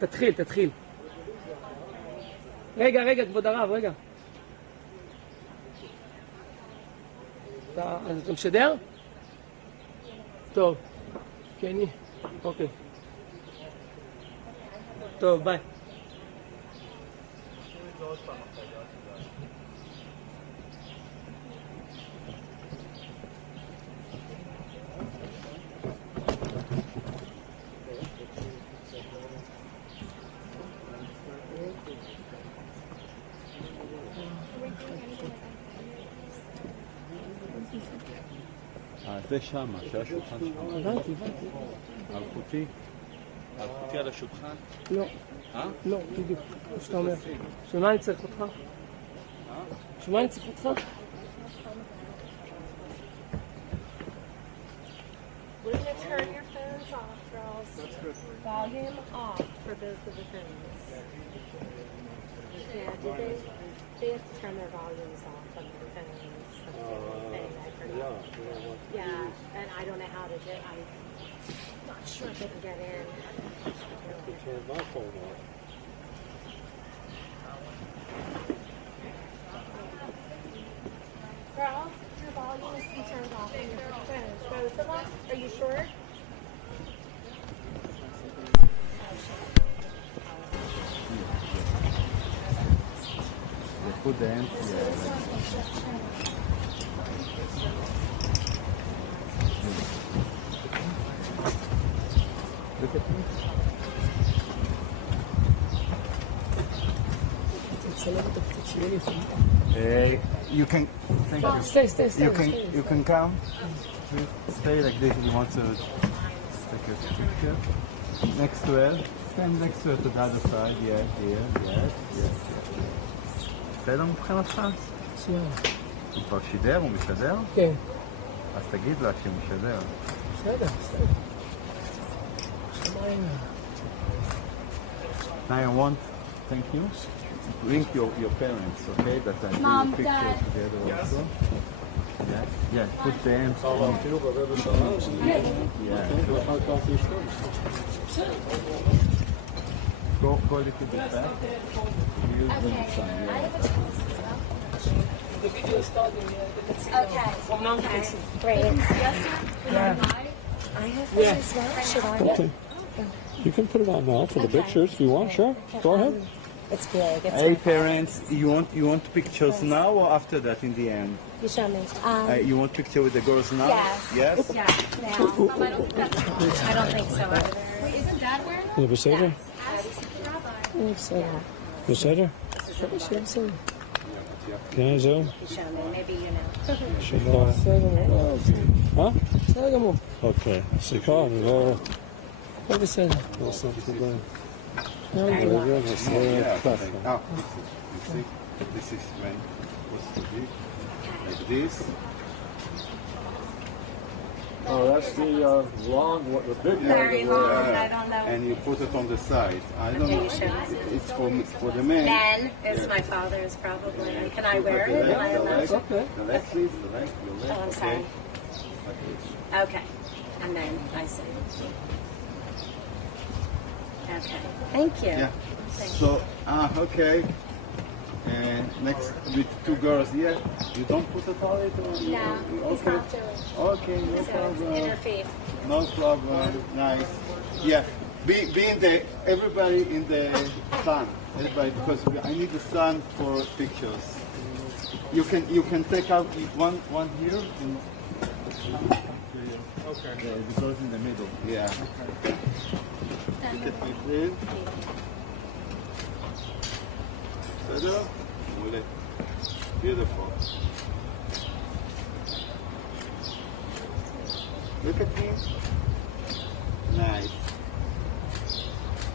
תתחיל. רגע, כבוד הרב, רגע. אתה משדר? טוב. כן, אוקיי. טוב, ביי. זה שמה, שהשולחן שם. הבנתי. אלחוטי? אלחוטי על השולחן? לא. לא, בדיוק. כמו שאתה אומר. בשביל מה אני צריך אותך? בשביל מה אני צריך אותך? We're going to turn your phones off, girls. Volume off for both of the phones. Yeah, they have to turn their volumes off on their phones. That's the only thing I forgot. Yeah, and I don't know how to do it. I'm not sure if I can get in. Turn my phone off. Girls, your volume is to be turned off on your phones. Both of them? Are you sure? They put the hands here. Look at me. You can. Thank you. Stay. You can come. Stay like this if you want to take a picture. Next to her. Stand next to her to the other side. Yes. בסדר מבחינתך? מצוין. הוא כבר שידר? הוא משדר? כן. אז תגיד לה שהוא משדר. בסדר. Now I want, thank you, bring your parents, okay? That I do Mom, a picture Dad. together also. Yeah, put the hands on. Yeah. Go a little bit back. The video is starting. Okay. Great. Yes, sir. Yeah. I have this as well. Should I? Okay. You can put it on now for the pictures if you want, sure. Go ahead. It's big. It's Hey parents, you want pictures now or after that in the end? You show me. You want picture with the girls now? Yes. Yes? Yeah, now. I don't think so either. Wait, isn't Dad wearing? The Beseder? Beseder? כן, זהו. Maybe you know. שלא... מה? בסדר גמור. אוקיי. סליחה, אני לא... הכל בסדר. לא שמתי לב. Yeah, you see, this is when what's the big like this. Oh, that's the long, the big one. Very long. I don't know. And you put it on the side. I don't Okay, know. you show me. It's for the men. Men is my father's probably. Can I wear it? Am I allowed to? The leg, please. The leg. Your leg. Oh, I'm sorry. Okay. Okay. And then I see. Okay. Thank you. Yeah. So, okay. And next with two girls, yeah. You don't put it on it? Or No, he's okay. not Jewish. Okay, no So problem. interfere. No problem. Nice. Yeah. Be in the everybody in the sun. Everybody, because I need the sun for pictures. You can take out one here. Okay. Yeah, it goes in the middle. Yeah. Look at me, please. בסדר? מעולה. Beautiful. Look at me. Nice.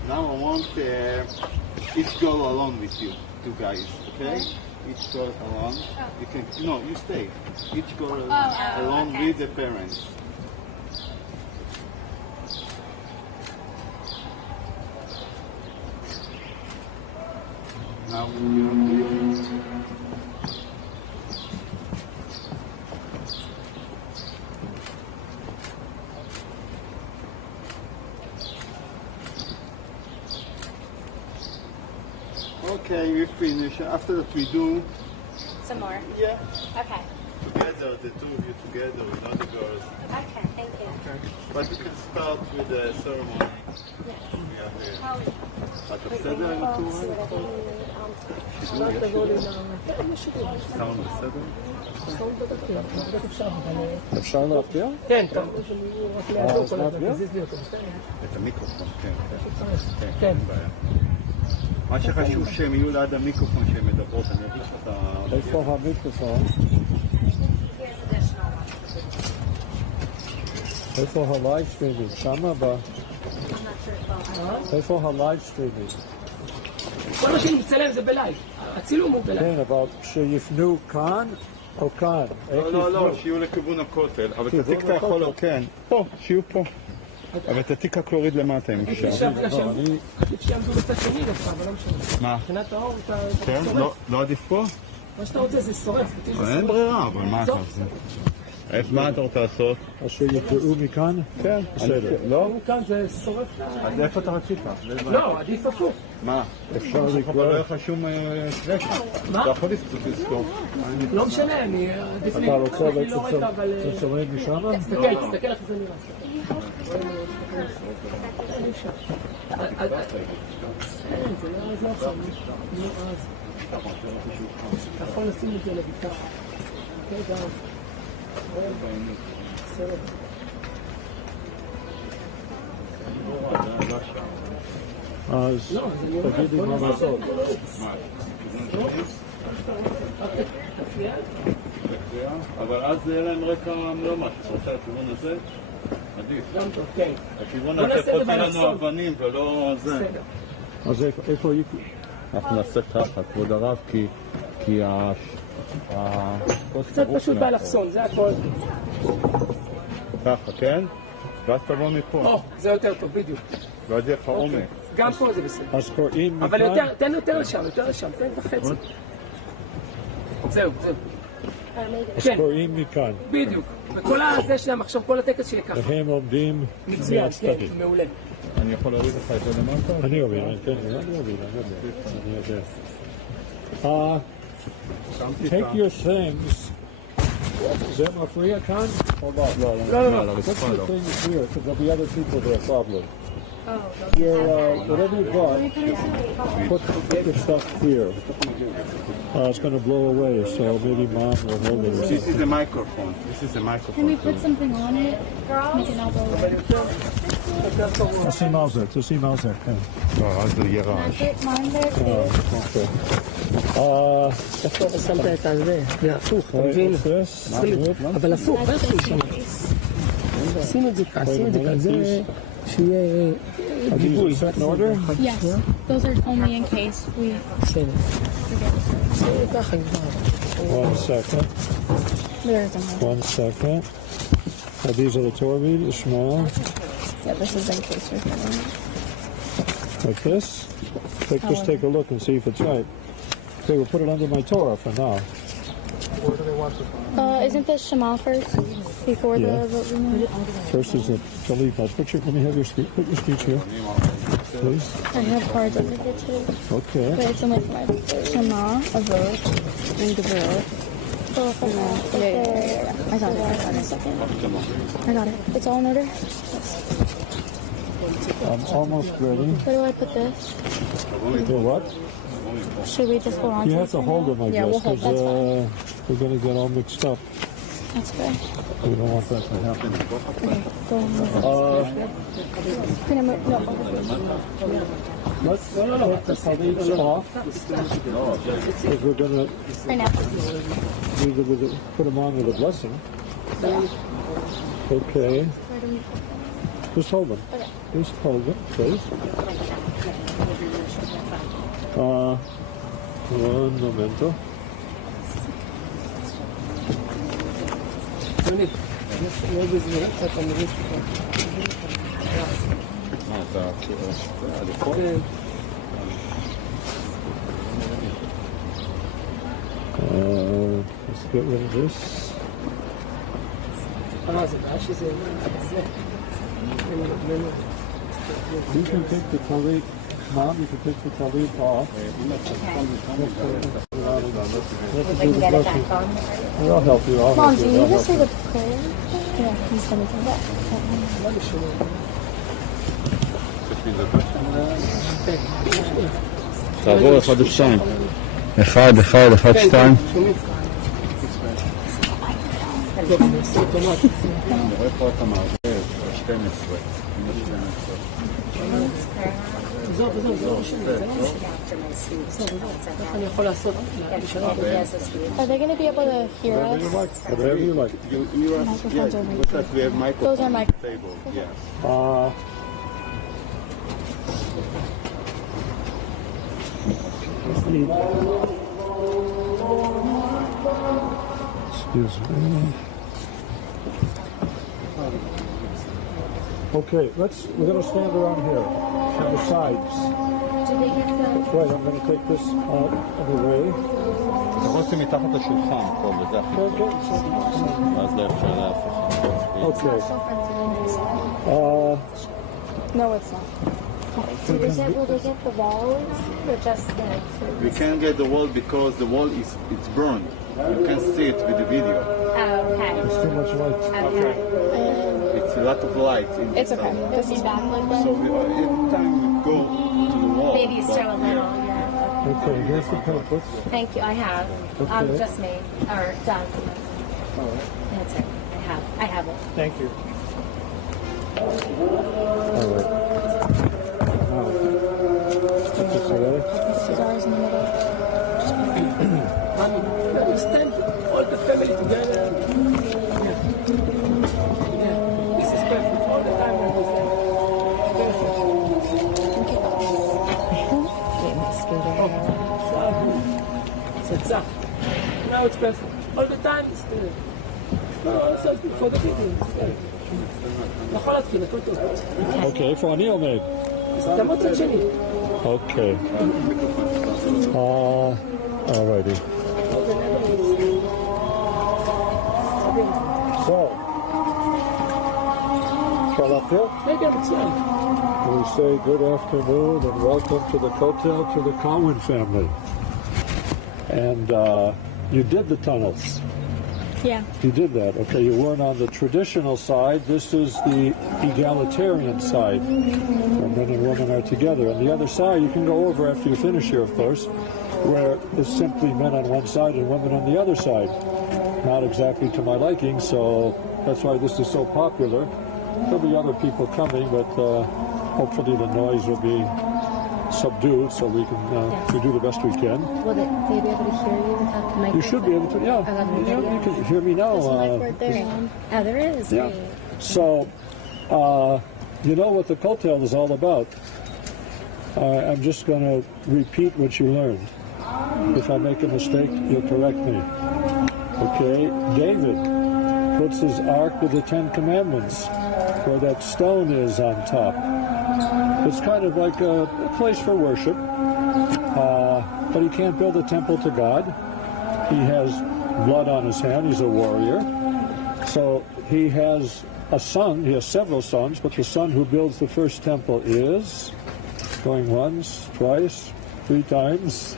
Now I want each girl alone with you, two guys, okay? Each girl alone. You can you stay. Each girl alone okay. with the parents. Now Okay, we finish. After that we do, Some more. yeah, Okay. together, the two of you together, not the girls. Okay, thank you. But we can start with the ceremony. Yes. We are here. Oh, אתה בסדר עם התאורה? רק תבוא לי סאונד בסדר? אפשר להפתיע? כן, טוב. רק לידו כל הזמן, תזיז לי אותו. את המיקרופון, כן. כן. אין בעיה. מה שחשוב שהם יהיו ליד המיקרופון כשהן מדברות, אני אגיד לך את ה... איפה המיקרופון? here's additional. איפה הלייב סטרימינג? שמה ב... איפה הלייב סטרימינג? כל מה שאני מצלם זה בלייב. הצילום הוא בלייב. כן, אבל כשיפנו כאן או כאן? לא, שיהיו לכיוון הכותל. אבל את התיק אתה יכול... כן, פה, שיהיו פה. אבל את התיק רק להוריד למטה אם אפשר. עדיף שיעמדו בצד שני דווקא, אבל לא משנה. מה? מבחינת האור אתה כן? שורף. לא עדיף פה? מה שאתה רוצה זה שורף. אין ברירה, אבל מה אתה עושה? מה אתה רוצה לעשות? אז שיקראו מכאן? כן, בסדר. לא? כאן זה שורף. אז איפה אתה רצית? לא, עדיף הפוך. מה? אפשר לא לקרוא? יהיה לך שום קרקע. מה? אתה יכול לזכור. לא משנה, אני עדיף לי. אתה רוצה אני לא רגע, אבל... לצלם משם? תסתכל איך זה נראה. זה לא עכשיו. אתה יכול לשים את זה לביטה. רגע. סרט. אז תגידי מה לעשות. אבל אז יהיה להם רקע לא משהו. אתה רוצה הכיוון הזה? עדיף. כן. הכיוון הזה פה תהיה לנו אבנים ולא זה. אז איפה יקראו? אנחנו נעשה ככה, כבוד הרב, כי קצת פשוט באלכסון, זה הכל. ככה, כן? ואז תבוא מפה. או, זה יותר טוב, בדיוק. ואז יהיה לך עומק. גם פה זה בסדר. אז קוראים מכאן? אבל יותר, תן יותר לשם, תן את החצי. זהו. אז כן, קוראים מכאן. בדיוק. וכל הזה שלהם, עכשיו כל הטקס שיהיה ככה. והם עומדים מצוין, כן, מהצדדים. מעולה. אני יכול להוריד לך את זה למטה? אני אוביל, כן, אני יודע. Take your things. זה מפריע כאן? או לא? לא. Put your things here, because there'll be other people there probably. Whatever you brought, put your stuff here. It's going to blow away, so maybe mom will hold it. This is the microphone. Can we put something on it? Make it not go away. תשים על זה, כן. לא, אז זה יהיה רעש. Mine there too. איפה אתה שמת את הזה? זה הפוך, אתה מבין? אבל הפוך, שים את זה כאן, זה שיהיה גיבוי. Yes, those are only in case we בסדר. זה ככה כבר. One second. there isn't one. One second. These are the Torah readers, small. Yeah, this is in case we're getting it. Like this. Just take a look and see if it's right. Okay, we'll put it under my Torah for now. Isn't the Shema first before Yeah. the vote? First is the Talib. Let me have your speech. Put your speech here, please. I have cards over here too, Okay. but it's only for my Shema, a vote, and the vote. Yeah. I got it. I got it. It's all in order. I'm almost ready. Where do I put this? The what? Should we just hold on You to have to for hold now? them, I Yeah, guess, we'll hold. because That's fine. we're going to get all mixed up. That's good. We don't want that to happen. Okay, go on. Can I move? No. Let's take the Talibs off, because we're going to Right now. put them on with a blessing. Yeah. Okay. Where do we put them? Just hold them. Okay. Just hold them, please. Un momento. יונית, לא בזמן, אתה מבין שפה. מה, אתה... Let's get rid of this. זה בעיה שזה... You can take the Talib Mom, you can take the talit off. If I can get it back on. I'll help you. I'll Mom, help do you. you I'll need to help say you. the prayer? Yeah, he's gonna do that. תעבור 1 ו-2. 1, 1, 1, 2. טוב, נעשה אוטומטי. אני רואה פה את המערבב, 12. זהו, זה לא משנה, זה לא משנה. איך אני יכול לעשות? Are they gonna be able to hear Whatever you us? like. Whatever you like. Microphones are Looks like we have microphones Those are on mic- the table. Yes. Excuse me. Okay, we're going to stand around here on the sides. Wait, I'm going to take this out of the way. אתה יכול לשים מתחת לשולחן פה, וזה הכי טוב. ואז לא אפשר לאף אחד. Okay. No, it's not. Will they get the walls or just the... We can't get the wall because the wall it's burned. You can't see it with the video. Oh, okay. It's too much light. Okay. It's a lot of light. It's okay. This is back like So every time we go to the wall, Maybe still a little, yeah. Okay, here's the papers. Thank you, I have. Okay. Just me, or done. That's it, I have it. Thank you. All right. Now, put this away. This is ours in the middle. Mommy, we stand all the family together. Yeah. This is perfect. All the time we're together. Perfect. So, now it's perfect. All the time it's there. No, so for the video. יכול להתחיל, הכל טוב. Okay, איפה אני עומד? תעמוד צד שני. Okay. Alrighty. So, shall I feel? רגע, מצוין. We say good afternoon and welcome to the Kotel, to the Cowan family. And you did the tunnels. Yeah. You did that. Okay, you weren't on the traditional side. This is the egalitarian side, where men and women are together. On the other side, you can go over after you finish here, of course, where it's simply men on one side and women on the other side. Not exactly to my liking, so that's why this is so popular. There'll be other people coming, but hopefully the noise will be subdued so we can we do the best we can. Will they be able to hear you without the microphone? You should be able to, yeah. You can hear me now. Right there. Oh, there is? Yeah. Great. So, you know what the Kotel is all about. I'm just going to repeat what you learned. If I make a mistake, you'll correct me. Okay? David puts his ark with the 10 Commandments, where that stone is on top. It's kind of like a place for worship, but he can't build a temple to God. He has blood on his hand. He's a warrior. So he has a son. He has several sons, but the son who builds the first temple is going once, twice, 3 times.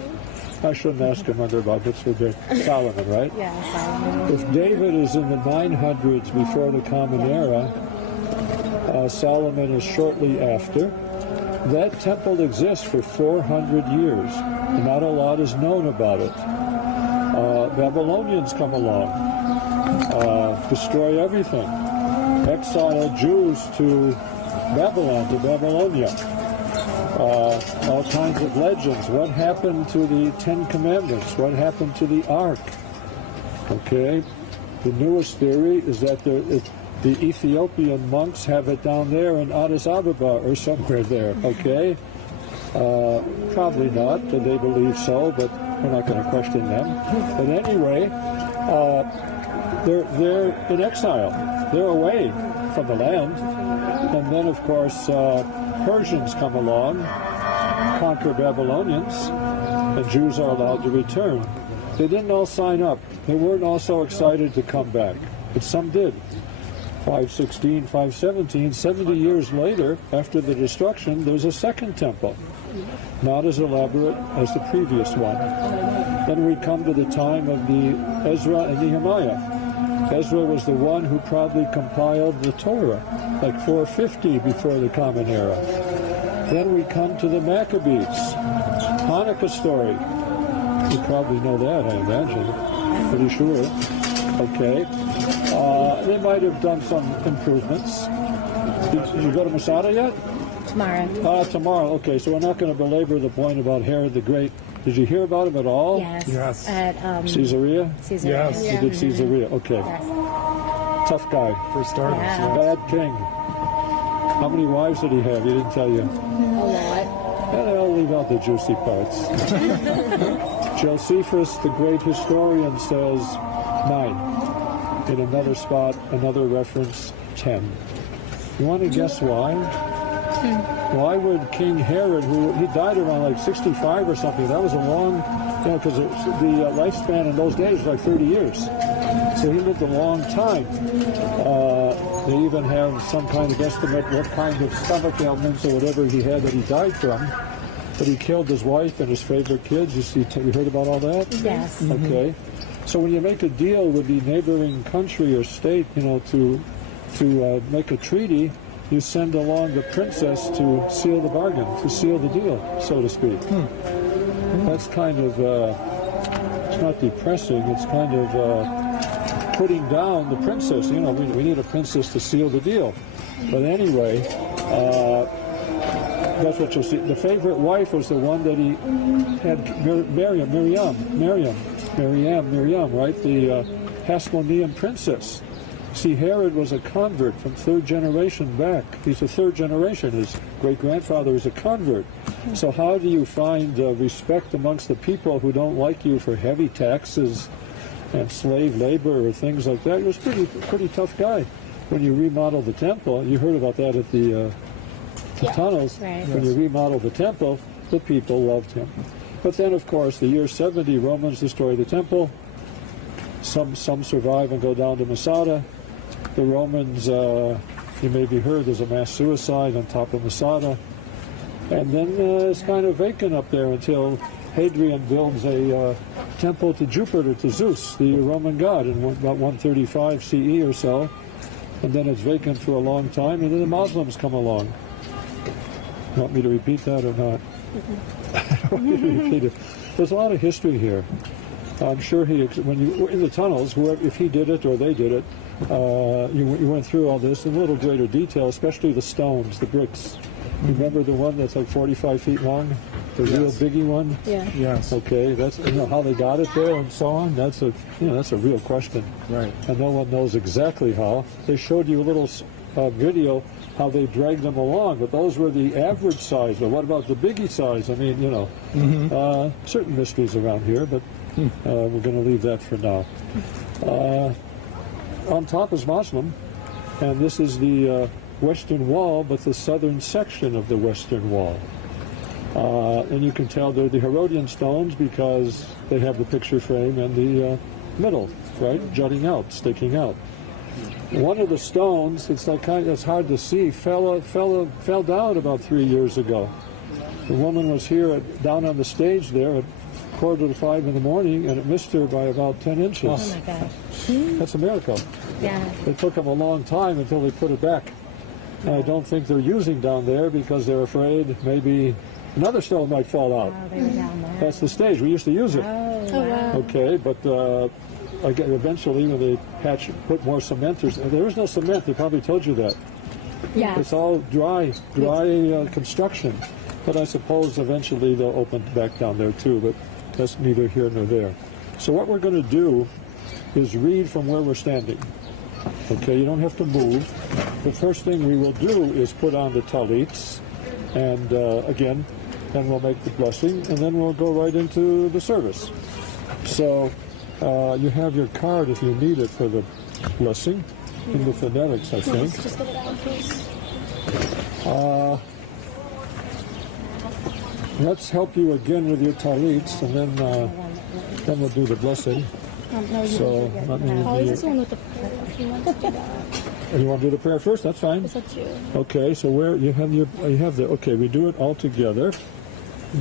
I shouldn't ask him under about mitzvah day. Solomon, right? Yeah, Solomon. If David is in the 900s before the Common Era, Solomon is shortly after. That temple exists for 400 years. Not a lot is known about it. Babylonians come along, destroy everything, exile Jews to Babylon, to Babylonia. All kinds of legends. What happened to the 10 Commandments? What happened to the Ark? Okay, the newest theory is that the Ethiopian monks have it down there in Addis Ababa or somewhere there, okay? Probably not, that they believe so, but we're not going to question them. But anyway, they're in exile. They're away from the land. And then, of course, Persians come along, conquer Babylonians, and Jews are allowed to return. They didn't all sign up. They weren't all so excited to come back, but some did. 516, 517, 70 years later, after the destruction, there's a second temple. Not as elaborate as the previous one. Then we come to the time of the Ezra and Nehemiah. Ezra was the one who probably compiled the Torah, like 450 before the Common Era. Then we come to the Maccabees, Hanukkah story. You probably know that, I imagine. Pretty sure. Okay. They might have done some improvements. Did you go to Masada yet? Tomorrow. Tomorrow. Okay, so we're not going to belabor the point about Herod the Great. Did you hear about him at all? Yes. At Caesarea? Caesarea. Yes. You did Caesarea. Okay. Yes. Tough guy. For starters. Yeah. Bad king. How many wives did he have? He didn't tell you. A lot. And I'll leave out the juicy parts. Josephus, the great historian, says 9. In another spot, another reference, 10. You want to guess why? Why would King Herod, he died around like 65 or something, that was a long, because the lifespan in those days was like 30 years. So he lived a long time. They even have some kind of estimate what kind of stomach ailments or whatever he had that he died from. But he killed his wife and his favorite kids. You heard about all that? Yes. Okay. So when you make a deal with the neighboring country or state, to make a treaty, you send along the princess to seal the bargain, to seal the deal, so to speak. That's kind of, it's not depressing, it's kind of putting down the princess. We need a princess to seal the deal. But anyway, that's what you'll see. The favorite wife was the one that he had, Miriam, right? The Hasmonean princess. See, Herod was a convert from third generation back. He's a third generation. His great-grandfather was a convert. So how do you find respect amongst the people who don't like you for heavy taxes and slave labor or things like that? He was pretty tough guy. When you remodel the temple, you heard about that at the tunnels. Right. When you remodel the temple, the people loved him. But then, of course, the year 70, Romans destroy the temple. Some survive and go down to Masada. The Romans, you may be heard, there's a mass suicide on top of Masada. And then it's kind of vacant up there until Hadrian builds a temple to Jupiter, to Zeus, the Roman god, in about 135 CE or so. And then it's vacant for a long time, and then the Muslims come along. You want me to repeat that or not? I don't want you to repeat it. There's a lot of history here. I'm sure when you were in the tunnels, if he did it or they did it, you went through all this in a little greater detail, especially the stones, the bricks. Remember the one that's like 45 feet long? The real biggie one? Yeah. Yes. Okay, that's how they got it there and so on. That's a real question. Right. And no one knows exactly how. They showed you a little video how they dragged them along, but those were the average size. But what about the biggie size? I mean, certain mysteries around here, but we're going to leave that for now. On top is Muslim, and this is the western wall, but the southern section of the western wall. And you can tell they're the Herodian stones because they have the picture frame and the middle, right, jutting out, sticking out. One of the stones, it's hard to see, fell down about 3 years ago. The woman was here down on the stage there at 4:45 in the morning, and it missed her by about 10 inches. Oh my gosh. That's a miracle. Yeah. It took them a long time until they put it back. And I don't think they're using down there because they're afraid maybe another stone might fall out. Oh, they were down there. That's the stage. We used to use it. Oh, wow. Okay, but eventually when they put more cement, there is no cement. They probably told you that. Yeah. It's all dry construction. But I suppose eventually they'll open back down there too, but that's neither here nor there. So what we're going to do is read from where we're standing. Okay, you don't have to move. The first thing we will do is put on the talits, and again, then we'll make the blessing, and then we'll go right into the service. So you have your card if you need it for the blessing in the phonetics, I think. Just get it out, please. Let's help you again with your talits, and then we'll do the blessing. No, So let me. Oh, is this one with the... If you want to do that. And you want to do the prayer first? That's fine. It's up to you. Okay, so where you have the okay, we do it all together.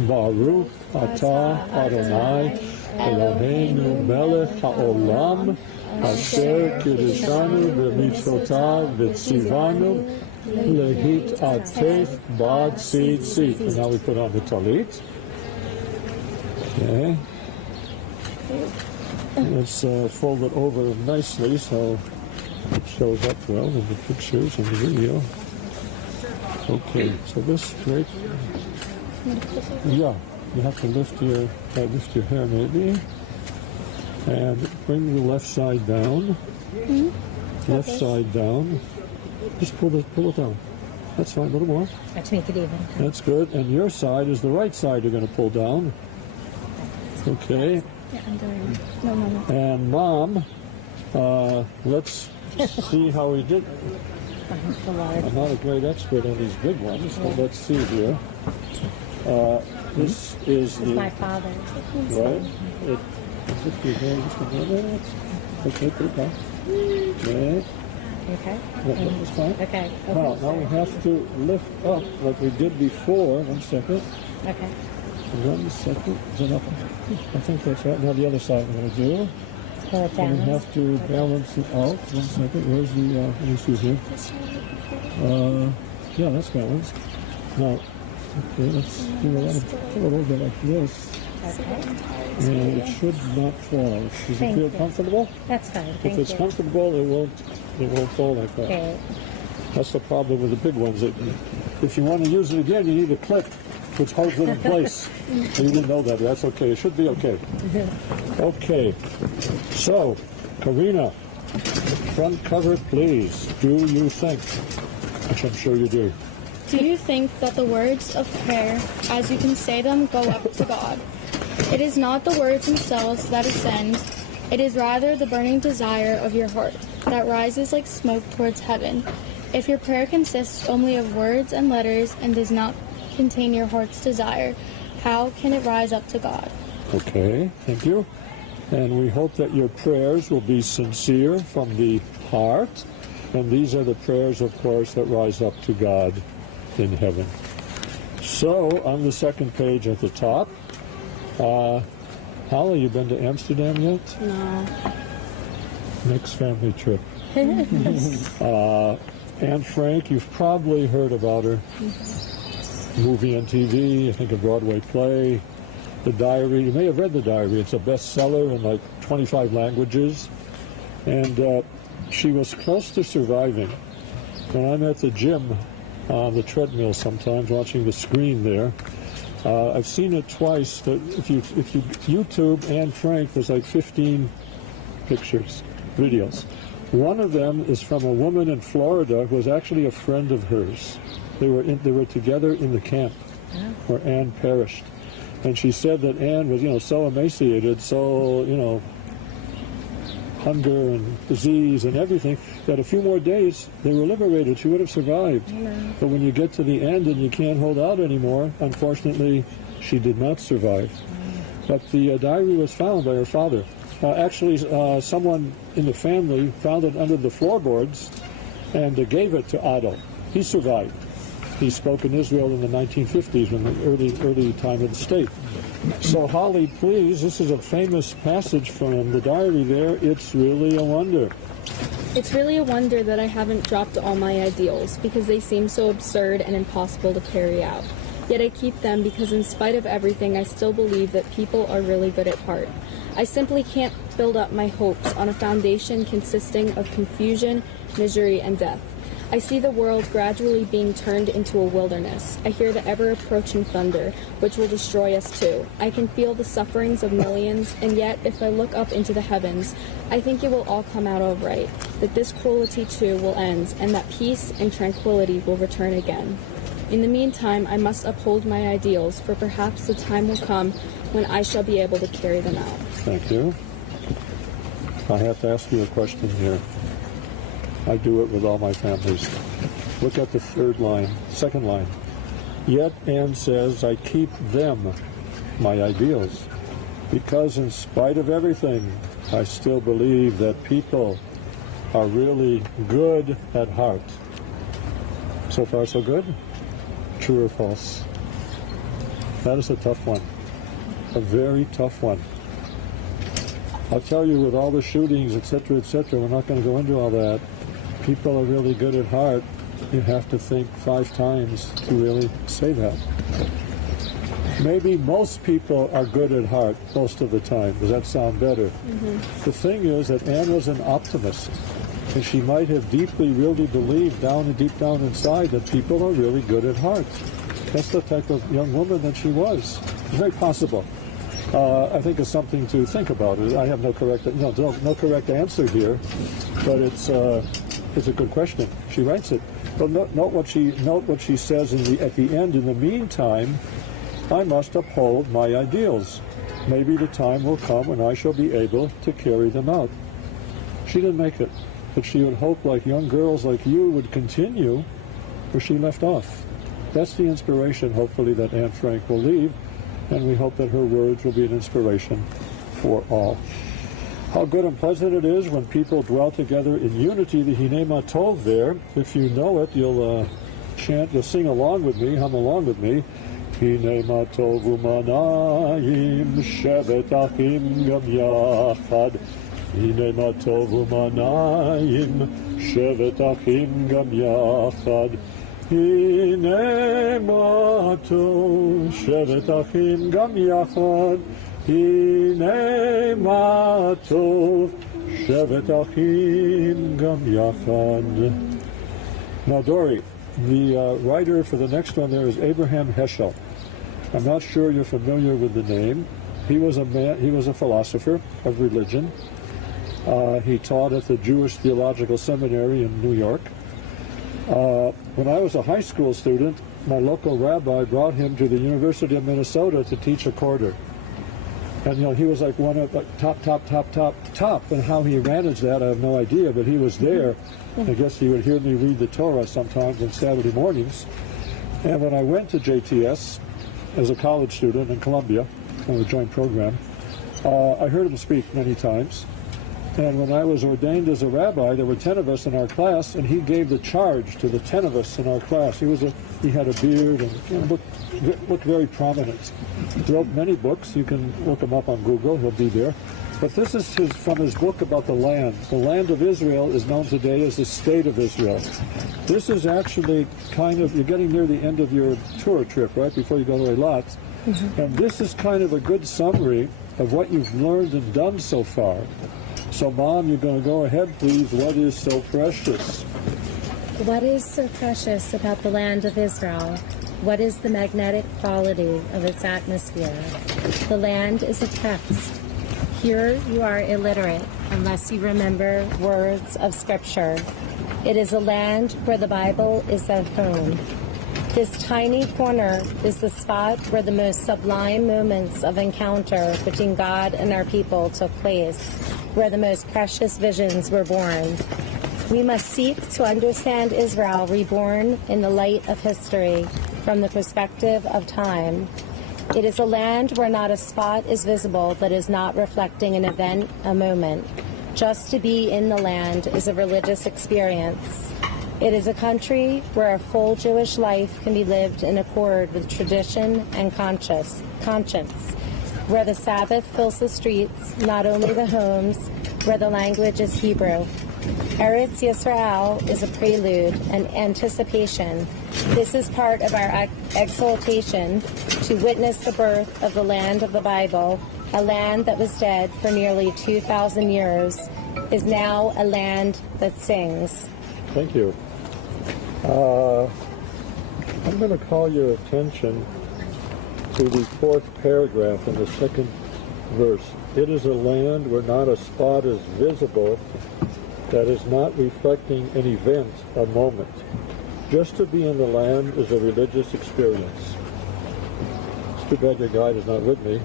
Baruch atah Adonai Eloheinu melech haolam asher kiddushanu b'mitzvotav v'tzivanu lehit atef bad seed seed. And now we put on the talit. Okay. Let's fold it over nicely so it shows up well in the pictures and the video. Okay, so this right. Yeah, you have to lift your hair maybe, and bring the left side down. Left side down. Just pull it down. That's fine. A little more. Let's make it even. That's good. And your side is the right side. You're going to pull down. Okay. Yeah, I'm doing. No. And Mom, let's see how he did. I'm not a great expert on these big ones, but let's see here. This is the My father. right. Just your hand just a minute. Okay, put it down. Okay. Okay. That's fine. Okay. Now we have to lift up like we did before. 1 second. Okay. 1 second. Is it up? I think that's right. Now the other side we're going to do. Pull it And we down. have to balance it out. 1 second. Where's the, let me see here. Yeah, that's balanced. Now, okay, let's do a little bit like this. Okay. And it should not fall. Does it Thank feel you. comfortable? That's fine. If Thank it's you. comfortable, it won't fall like that. Okay. That's the problem with the big ones. If you want to use it again, you need a clip which holds it in place. You didn't know that. That's okay. It should be okay. Okay. So, Karina, front cover, please. Do you think? Which I'm sure you do. Do you think that the words of prayer, as you can say them, go up to God? It is not the words themselves that ascend, it is rather the burning desire of your heart that rises like smoke towards heaven. If your prayer consists only of words and letters and does not contain your heart's desire, how can it rise up to God? Okay, thank you. And we hope that your prayers will be sincere from the heart. And these are the prayers, of course, that rise up to God in heaven. So, on the second page at the top, Holly, you been to Amsterdam yet? No. Next family trip. Anne Frank, you've probably heard about her. Movie on TV, I think a Broadway play. The Diary, you may have read The Diary. It's a bestseller in like 25 languages. And she was close to surviving. When I'm at the gym on the treadmill sometimes, watching the screen there, I've seen it twice. That if you YouTube Anne Frank, there's like 15 pictures, videos. One of them is from a woman in Florida who was actually a friend of hers. They were together in the camp where Anne perished, and she said that Anne was so emaciated, so hunger and disease and everything, that a few more days they were liberated. She would have survived. But when you get to the end and you can't hold out anymore, unfortunately, she did not survive. But the diary was found by her father. Actually, someone in the family found it under the floorboards and gave it to Otto. He survived. He spoke in Israel in the 1950s, in the early time of the state. So, Holly, please, this is a famous passage from the diary there. It's really a wonder. It's really a wonder that I haven't dropped all my ideals, because they seem so absurd and impossible to carry out. Yet I keep them because in spite of everything, I still believe that people are really good at heart. I simply can't build up my hopes on a foundation consisting of confusion, misery, and death. I see the world gradually being turned into a wilderness. I hear the ever-approaching thunder, which will destroy us too. I can feel the sufferings of millions, and yet, if I look up into the heavens, I think it will all come out all right, that this cruelty too will end, and that peace and tranquility will return again. In the meantime, I must uphold my ideals, for perhaps the time will come when I shall be able to carry them out. Thank you. I have to ask you a question here. I do it with all my families. Look at the second line. Yet, Anne says, I keep them, my ideals, because in spite of everything, I still believe that people are really good at heart. So far, so good? True or false? That is a tough one. A very tough one. I'll tell you, with all the shootings, etc., we're not going to go into all that. People are really good at heart. You have to think 5 times to really say that. Maybe most people are good at heart most of the time. Does that sound better? Mm-hmm. The thing is that Anne was an optimist, and she might have deeply, really believed deep down inside that people are really good at heart. That's the type of young woman that she was. It's very possible. I think it's something to think about. I have no correct answer here, but it's a good question. She writes it. But note what she says at the end. In the meantime, I must uphold my ideals. Maybe the time will come when I shall be able to carry them out. She didn't make it, but she would hope like young girls like you would continue where she left off. That's the inspiration, hopefully, that Anne Frank will leave, and we hope that her words will be an inspiration for all. How good and pleasant it is when people dwell together in unity, the Hinei Ma Tov there. If you know it, you'll sing along with me, hum along with me. Hinei Ma Tov u'manayim, shevet achim gam yachad. Hinei Ma Tov u'manayim, shevet achim gam yachad. Hinei Ma Tov, shevet achim gam yachad. Hinei Ma Tov, shevet achim gam yachad. Now, Dory, the writer for the next one there is Abraham Heschel. I'm not sure you're familiar with the name. He was a philosopher of religion. He taught at the Jewish Theological Seminary in New York. When I was a high school student, my local rabbi brought him to the University of Minnesota to teach a quarter. And he was like one of the top. And how he managed that, I have no idea, but he was there. I guess he would hear me read the Torah sometimes on Saturday mornings. And when I went to JTS as a college student in Columbia, on a joint program, I heard him speak many times. And when I was ordained as a rabbi, there were 10 of us in our class, and he gave the charge to the 10 of us in our class. He had a beard and looked very prominent. He wrote many books. You can look him up on Google. He'll be there. But this is from his book about the land. The land of Israel is known today as the State of Israel. This is actually you're getting near the end of your tour trip, right, before you go to Eilat. Mm-hmm. And this is kind of a good summary of what you've learned and done so far. So, Mom, you're going to go ahead, please. What is so precious? What is so precious about the land of Israel? What is the magnetic quality of its atmosphere? The land is a text. Here you are illiterate unless you remember words of Scripture. It is a land where the Bible is at home. This tiny corner is the spot where the most sublime moments of encounter between God and our people took place, where the most precious visions were born. We must seek to understand Israel reborn in the light of history, from the perspective of time. It is a land where not a spot is visible that is not reflecting an event, a moment. Just to be in the land is a religious experience. It is a country where a full Jewish life can be lived in accord with tradition and conscience, where the Sabbath fills the streets, not only the homes, where the language is Hebrew. Eretz Yisrael is a prelude, an anticipation. This is part of our exaltation to witness the birth of the land of the Bible, a land that was dead for nearly 2,000 years, is now a land that sings. Thank you. I'm going to call your attention to the 4th paragraph in the 2nd verse. It is a land where not a spot is visible that is not reflecting an event, a moment. Just to be in the land is a religious experience. It's too bad your guide is not with me.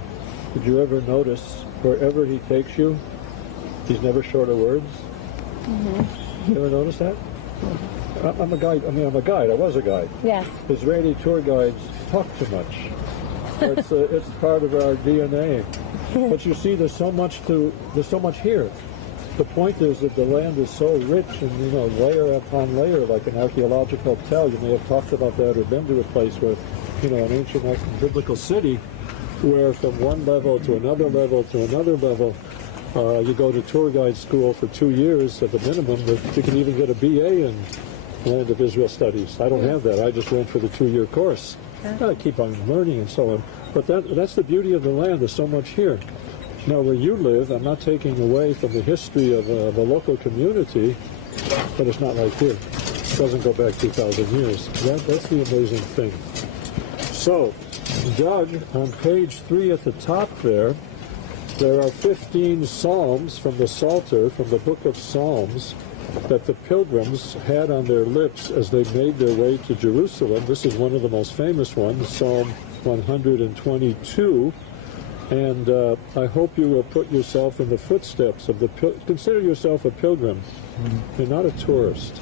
Did you ever notice wherever he takes you, he's never short of words? Mm-hmm. You ever notice that? I'm a guide. I was a guide. Yes. Israeli tour guides talk too much. It's part of our DNA. But you see, there's so much here. the point is that the land is so rich and, layer upon layer, like an archaeological tell. You may have talked about that or been to a place where, an ancient biblical city where from one level to another level to another level, you go to tour guide school for 2 years at the minimum. That you can even get a BA in Land of Israel Studies. I don't have that. I just went for the 2-year course. I keep on learning and so on. But that's the beauty of the land. There's so much here. Now, where you live, I'm not taking away from the history of a local community, but it's not like here. It doesn't go back 2,000 years. That's the amazing thing. So, Doug, on page 3 at the top there are 15 psalms from the Psalter, from the book of Psalms, that the pilgrims had on their lips as they made their way to Jerusalem. This is one of the most famous ones, Psalm 122. And I hope you will put yourself in the footsteps of consider yourself a pilgrim. You're not a tourist.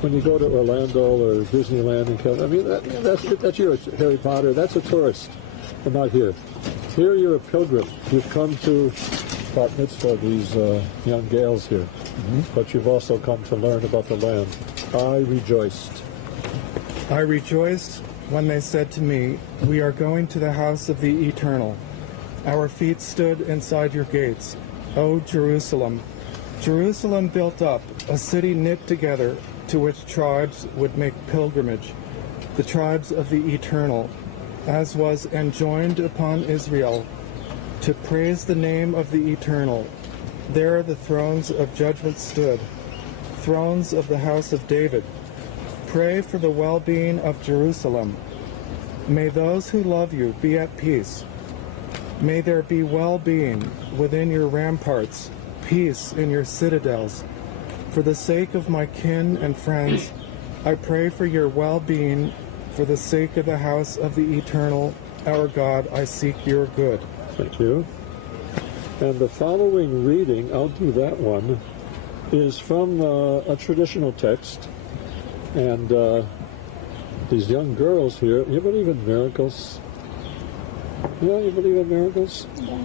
When you go to Orlando or Disneyland and California, that's your Harry Potter. That's a tourist, but not here. Here you're a pilgrim. You've come to bat mitzvah these young gals here, but you've also come to learn about the land. I rejoiced. I rejoiced when they said to me, "We are going to the house of the Eternal." Our feet stood inside your gates, O Jerusalem. Jerusalem built up, a city knit together, to which tribes would make pilgrimage, the tribes of the Eternal, as was enjoined upon Israel, to praise the name of the Eternal. There the thrones of judgment stood, thrones of the house of David. Pray for the well-being of Jerusalem. May those who love you be at peace. May there be well-being within your ramparts, peace in your citadels. For the sake of my kin and friends, I pray for your well-being. For the sake of the house of the Eternal, our God, I seek your good. Thank you. And the following reading, I'll do that one, is from a traditional text. And these young girls here, you believe in miracles? Yeah, you believe in miracles? Yeah.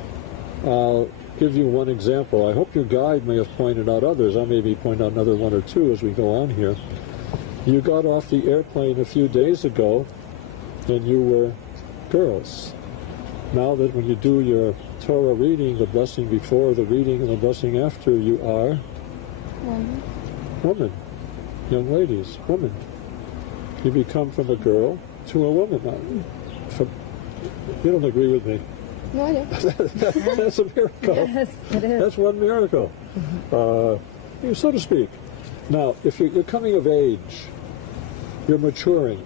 I'll give you one example. I hope your guide may have pointed out others. I maybe point out another one or two as we go on here. You got off the airplane a few days ago, and you were girls. Now that when you do your Torah reading, the blessing before the reading and the blessing after, you are woman. Young ladies, woman. You become from a girl to a woman. You don't agree with me? No, I do. That's a miracle. Yes, it is. That's one miracle, so to speak. Now, if you're coming of age, you're maturing,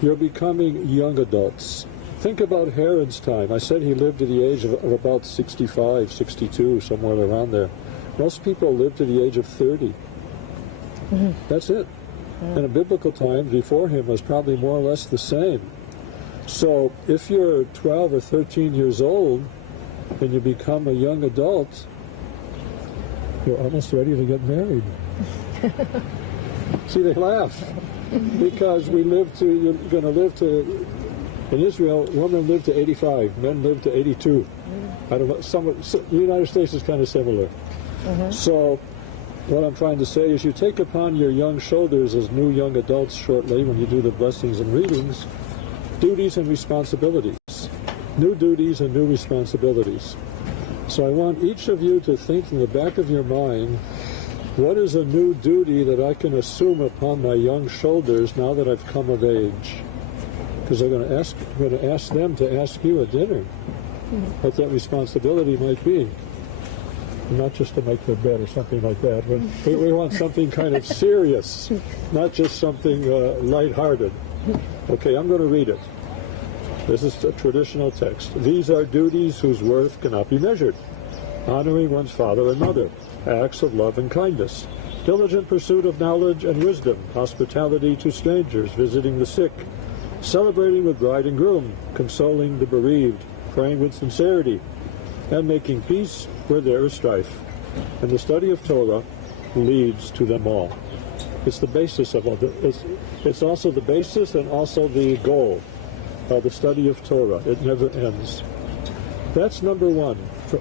you're becoming young adults. Think about Herod's time. I said he lived to the age of about 65, 62, somewhere around there. Most people live to the age of 30. That's it. And in biblical times, before him was probably more or less the same. So if you're 12 or 13 years old and you become a young adult, you're almost ready to get married. See, they laugh because you're going to live to, in Israel, women live to 85, men live to 82. I don't know, the United States is kind of similar. So what I'm trying to say is you take upon your young shoulders as new young adults shortly when you do the blessings and readings, duties and responsibilities. New duties and new responsibilities. So I want each of you to think in the back of your mind, what is a new duty that I can assume upon my young shoulders now that I've come of age? Because I'm going to ask them to ask you at dinner what that responsibility might be. Not just to make their bed or something like that, but we want something kind of serious, not just something lighthearted. Okay, I'm going to read it. This is a traditional text. These are duties whose worth cannot be measured. Honoring one's father and mother, acts of love and kindness, diligent pursuit of knowledge and wisdom, hospitality to strangers, visiting the sick, celebrating with bride and groom, consoling the bereaved, praying with sincerity, and making peace where there is strife. And the study of Torah leads to them all. It's the basis of all. It's also the basis and also the goal of the study of Torah. It never ends. That's number one.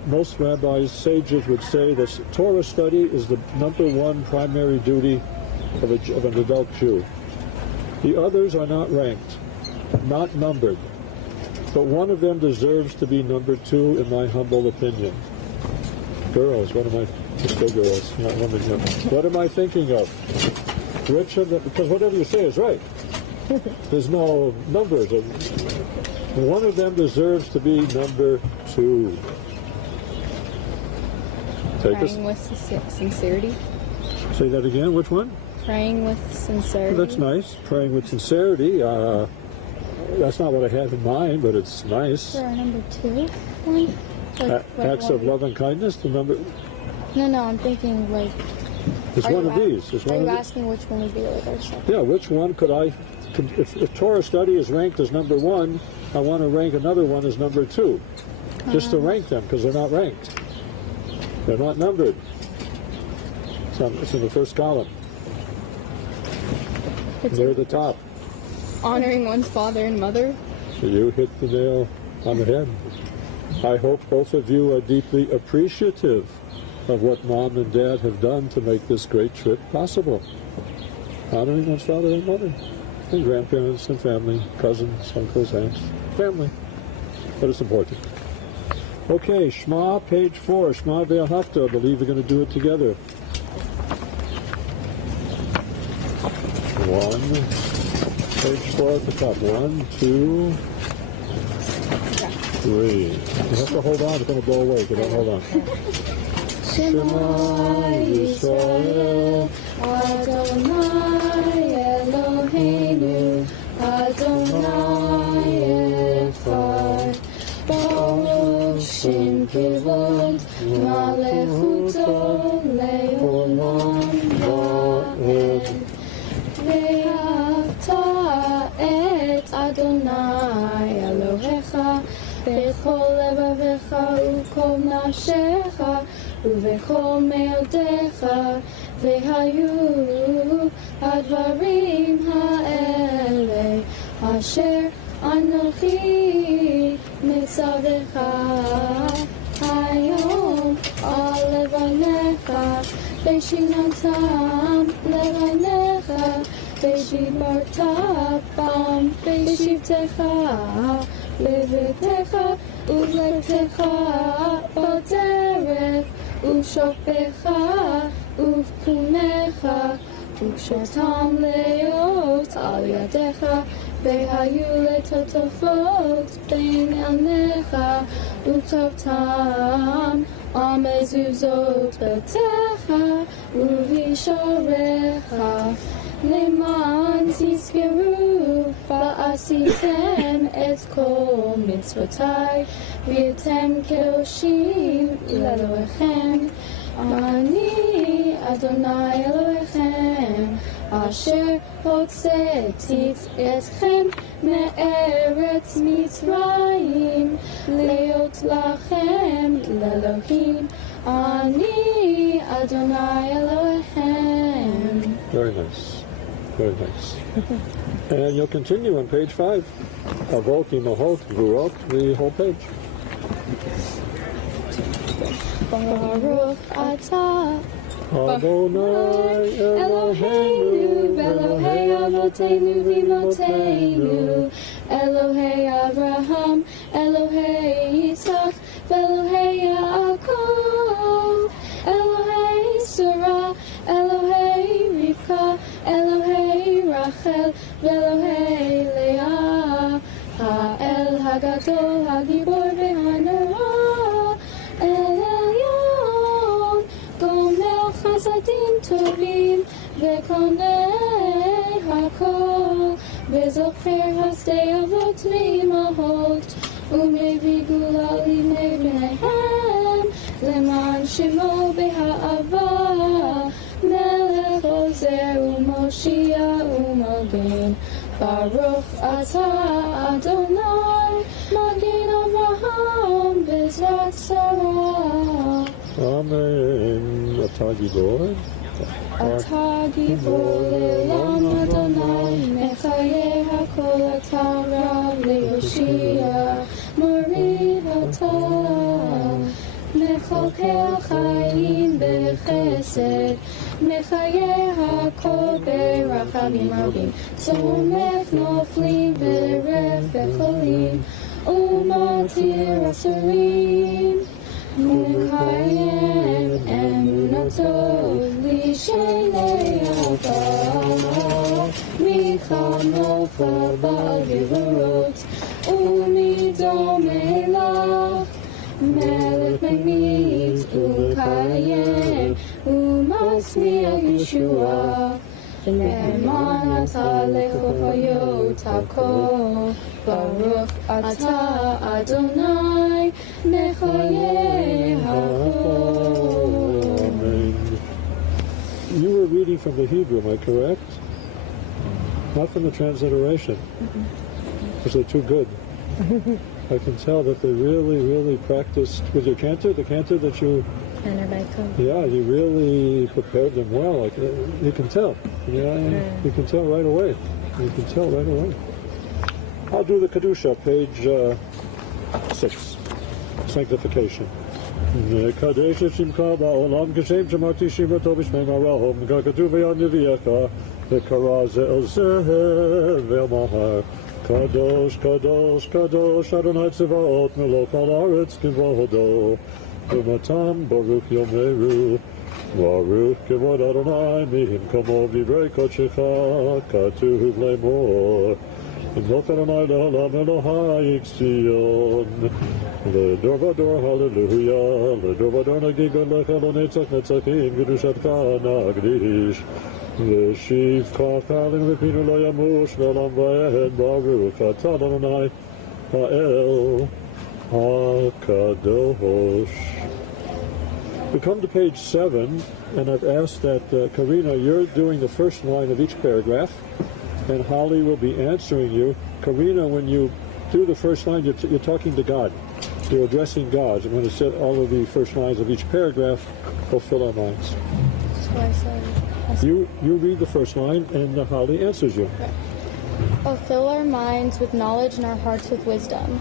Most rabbis, sages would say that Torah study is the number one primary duty of an adult Jew. The others are not ranked, not numbered. But one of them deserves to be number two, in my humble opinion. Girls, what am I? Just go girls, not women. No. What am I thinking of? Which of them? Because whatever you say is right. There's no numbers. One of them deserves to be number two. Praying with sincerity. Say that again. Which one? Praying with sincerity. That's nice. Praying with sincerity. That's not what I had in mind, but it's nice. For our number two one? Acts of love and kindness. The number. No, I'm thinking like. It's one of these. Are you asking which one would be like our second? Yeah, which one could I? If Torah study is ranked as number one, I want to rank another one as number two, just to rank them because they're not ranked. They're not numbered. It's in the first column. They're at the top. Honoring one's father and mother. You hit the nail on the head. I hope both of you are deeply appreciative of what Mom and Dad have done to make this great trip possible. Honoring one's father and mother, and grandparents and family, cousins, uncles, aunts, family. But it's important. Okay, Shema, page 4. Shema ve'ahavta. I believe we're going to do it together. 1, page 4 at the top. 1, 2, 3. You have to hold on. It's going to go away. If you don't hold on. Shema Yisrael, Adonai Eloheinu, Adonai Echad, Baruch Shem Kevod, Malechuto Leolam Va'ed. Ve'ahavta et Adonai Elohecha, Bechol levavecha u'kol nafshecha, ובכל מאודיך, והיו הדברים האלה, אשר אנוכי מצווך היום על לבניך, בשכנתם לבניך, ודיברת בם בשבתך, לביתך ובלכתך בדרך, ושופך ובקומך, וקשרתם להיות על ידיך, והיו לטוטפות בין עיניך, וכתבתם על מזוזות ביתך ובשעריך, למען תזכרו ועשיתם את כל מצוותיי, והייתם קדושים לאלוהיכם. אני אדוני אלוהיכם, אשר הוצאתי אתכם מארץ מצרים, להיות לכם לאלוהים. אני אדוני אלוהיכם. Very nice. Very nice. And you'll continue on page 5. Avot, Imahot, Gvurot, the whole page. Baruch atah Adonai Eloheinu, Elohei Avotenu v'Imotenu, Elohei Avraham, Elohei Yitzchak, Elohei Yaakov, Elohei Sarah, Elohei Rivka, Elohei Rachel, Elohei Leah, Ha'el Hagadol, Hagibor v'Hanora, El Elyon, Gomel Chasadim Tovim, V'konei Hakol, V'zocher Hasdei Avot v'Imahot, U'mevii Gula Livnei Bneihem, Leman Shemo B'ha'ava, Melech Ozer U'Moshia U'Magen, Baruch atah Adonai, Magen Avraham, Bezrat Sarah. Amen. Atah Gibor. Atah Gibor Le'olam Adonai, Mechaye HaKol Atah Rav Le'Yoshia, Morid Atah אוכל חיים בחסד, מחיה הכל ברחמים רבים, צומח נופלים ורפת חולים, ומותיר אסורים. מקיים אמונתו לשני עבר, מחנופה בעל גבורות, ומדום מלך, מלך ממית ומקיים, ומשמיע ישועה. נאמן אתה לחיות הכל, ברוך אתה אדוני, מחיה הכל. You were reading from the Hebrew, am I correct? Not from the transliteration, because they're too good. I can tell that they really practiced with your cantor, the cantor that you... Yeah, you really prepared them well. Like you can tell. Yeah, you can tell right away. You can tell right away. I'll do the Kedusha, page 6. Sanctification. Kadesh Shimcha ba'olam kashem shemarti shimato b'shmei marahom k'katuv v'yad neviyecha v'kara ze'el zeh ve'mahar Kadosh, Kadosh, Kadosh Adonai Tzevaot melech ha'aretz k'vodo Umatam Baruch Yomeru Baruch Kevod Adonai Mihim Kamo Vivrei Kodshecha Katuv Lemor Imloch Adonai Le'olam Elohai Xion Le'dor Vador Hallelujah Le'dor Vador Nagigod Lecha Le'netzach Netzachim Kedushatcha Nagdish Le'shivcha Chalim V'pinu Lo Yamush Le'olam Va'ed Baruch Atah Adonai Ha'el HaKadosh. We come to page 7, and I've asked that Karina, you're doing the first line of each paragraph, and Holly will be answering you. Karina, when you do the first line, you're talking to God. You're addressing God. I'm going to set all of the first lines of each paragraph, fulfill our minds. So I said, You read the first line, and Holly answers you. Okay. Oh, fill our minds with knowledge and our hearts with wisdom.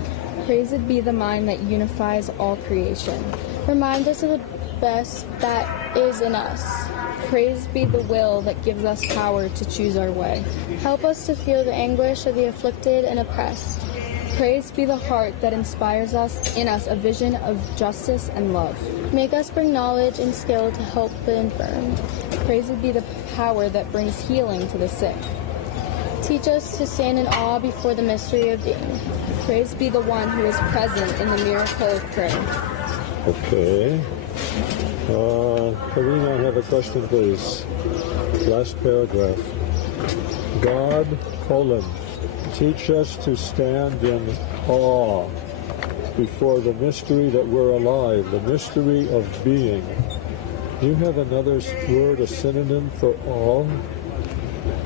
Praised be the mind that unifies all creation. Remind us of the best that is in us. Praised be the will that gives us power to choose our way. Help us to feel the anguish of the afflicted and oppressed. Praised be the heart that inspires in us a vision of justice and love. Make us bring knowledge and skill to help the infirm. Praised be the power that brings healing to the sick. Teach us to stand in awe before the mystery of being. Praised be the one who is present in the miracle of prayer. Okay. Karina, I have a question, please. Last paragraph. God, teach us to stand in awe before the mystery that we're alive, the mystery of being. Do you have another word, a synonym for awe?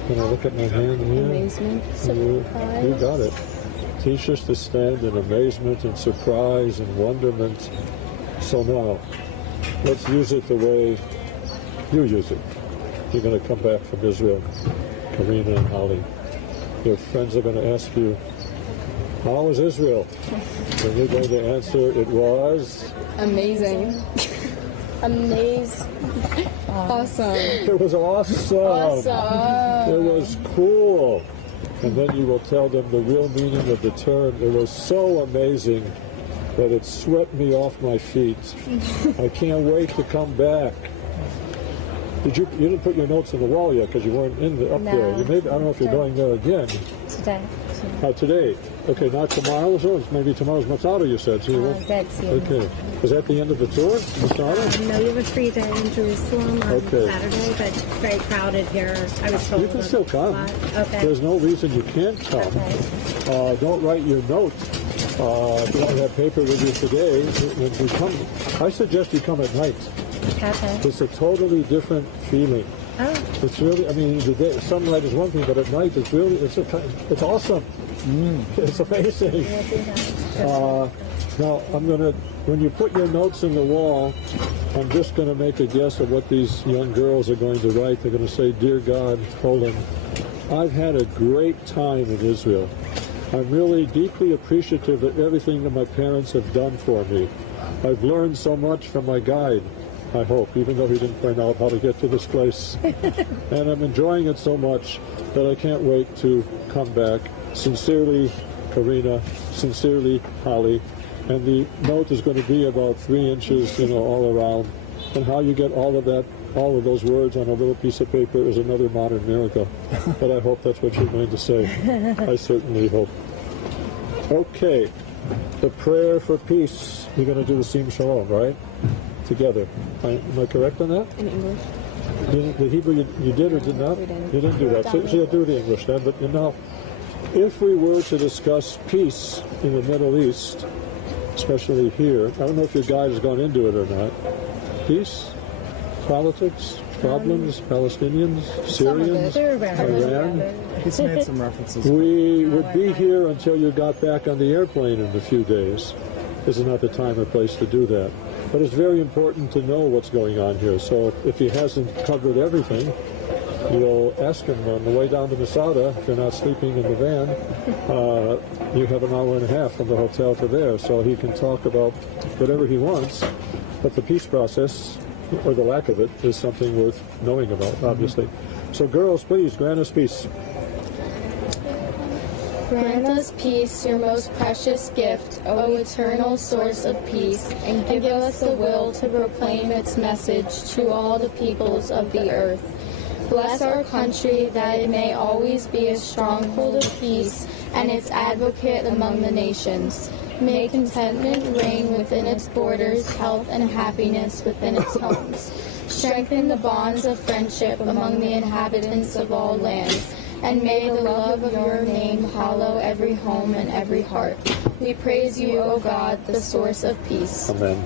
Can I look at my hand here? Amazement, surprise. You got it. Teach us to stand in amazement and surprise and wonderment. So now, let's use it the way you use it. You're going to come back from Israel, Karina and Holly. Your friends are going to ask you, how was Israel? And you're going to answer, it was... Amazing. Amazing. Awesome. It was awesome. Awesome. It was cool. And then you will tell them the real meaning of the term. It was so amazing that it swept me off my feet. I can't wait to come back. You didn't put your notes on the wall yet because you weren't up there. You maybe, I don't know if you're going there again. Today. Today. Okay, not tomorrow. So maybe tomorrow's Matzah, you said. So you won't. That's it. Okay. Is that the end of the tour, Matzah? No, you have a free day in Jerusalem on Saturday, but it's very crowded here. I was told. You can still come. Okay. There's no reason you can't come. Okay. Don't write your note. If you don't have paper with you today, when you come, I suggest you come at night. Okay. It's a totally different feeling. Oh. It's really, I mean, the day, sunlight is one thing, but at night it's really, it's awesome. It's amazing. Now, I'm going to, when you put your notes in the wall, I'm just going to make a guess of what these young girls are going to write. They're going to say, Dear God, I've had a great time in Israel. I'm really deeply appreciative of everything that my parents have done for me. I've learned so much from my guide, I hope, even though he didn't point out how to get to this place. And I'm enjoying it so much that I can't wait to come back. Sincerely, Karina. Sincerely, Holly. And the note is going to be about 3 inches, all around. And how you get all of that, all of those words on a little piece of paper is another modern miracle. But I hope that's what you're going to say. I certainly hope. Okay, the prayer for peace. You're going to do the Sim Shalom, right? Together. Am I correct on that? In English. The Hebrew you did or did not? We didn't. You didn't do that. So you'll do the English then. But if we were to discuss peace in the Middle East, especially here, I don't know if your guide has gone into it or not. Peace, politics, problems, Palestinians, Syrians, Iran. He's made some references. We would be here until you got back on the airplane in a few days. This is not the time or place to do that. But it's very important to know what's going on here. So if he hasn't covered everything, you'll ask him on the way down to Masada, if you're not sleeping in the van, you have an hour and a half from the hotel to there, so he can talk about whatever he wants. But the peace process, or the lack of it, is something worth knowing about, obviously. So girls, please, grant us peace. Grant us peace, your most precious gift, O eternal source of peace, and give us the will to proclaim its message to all the peoples of the earth. Bless our country that it may always be a stronghold of peace and its advocate among the nations. May contentment reign within its borders, health and happiness within its homes. Strengthen the bonds of friendship among the inhabitants of all lands. And may the love of your name hallow every home and every heart. We praise you, O God, the source of peace. Amen.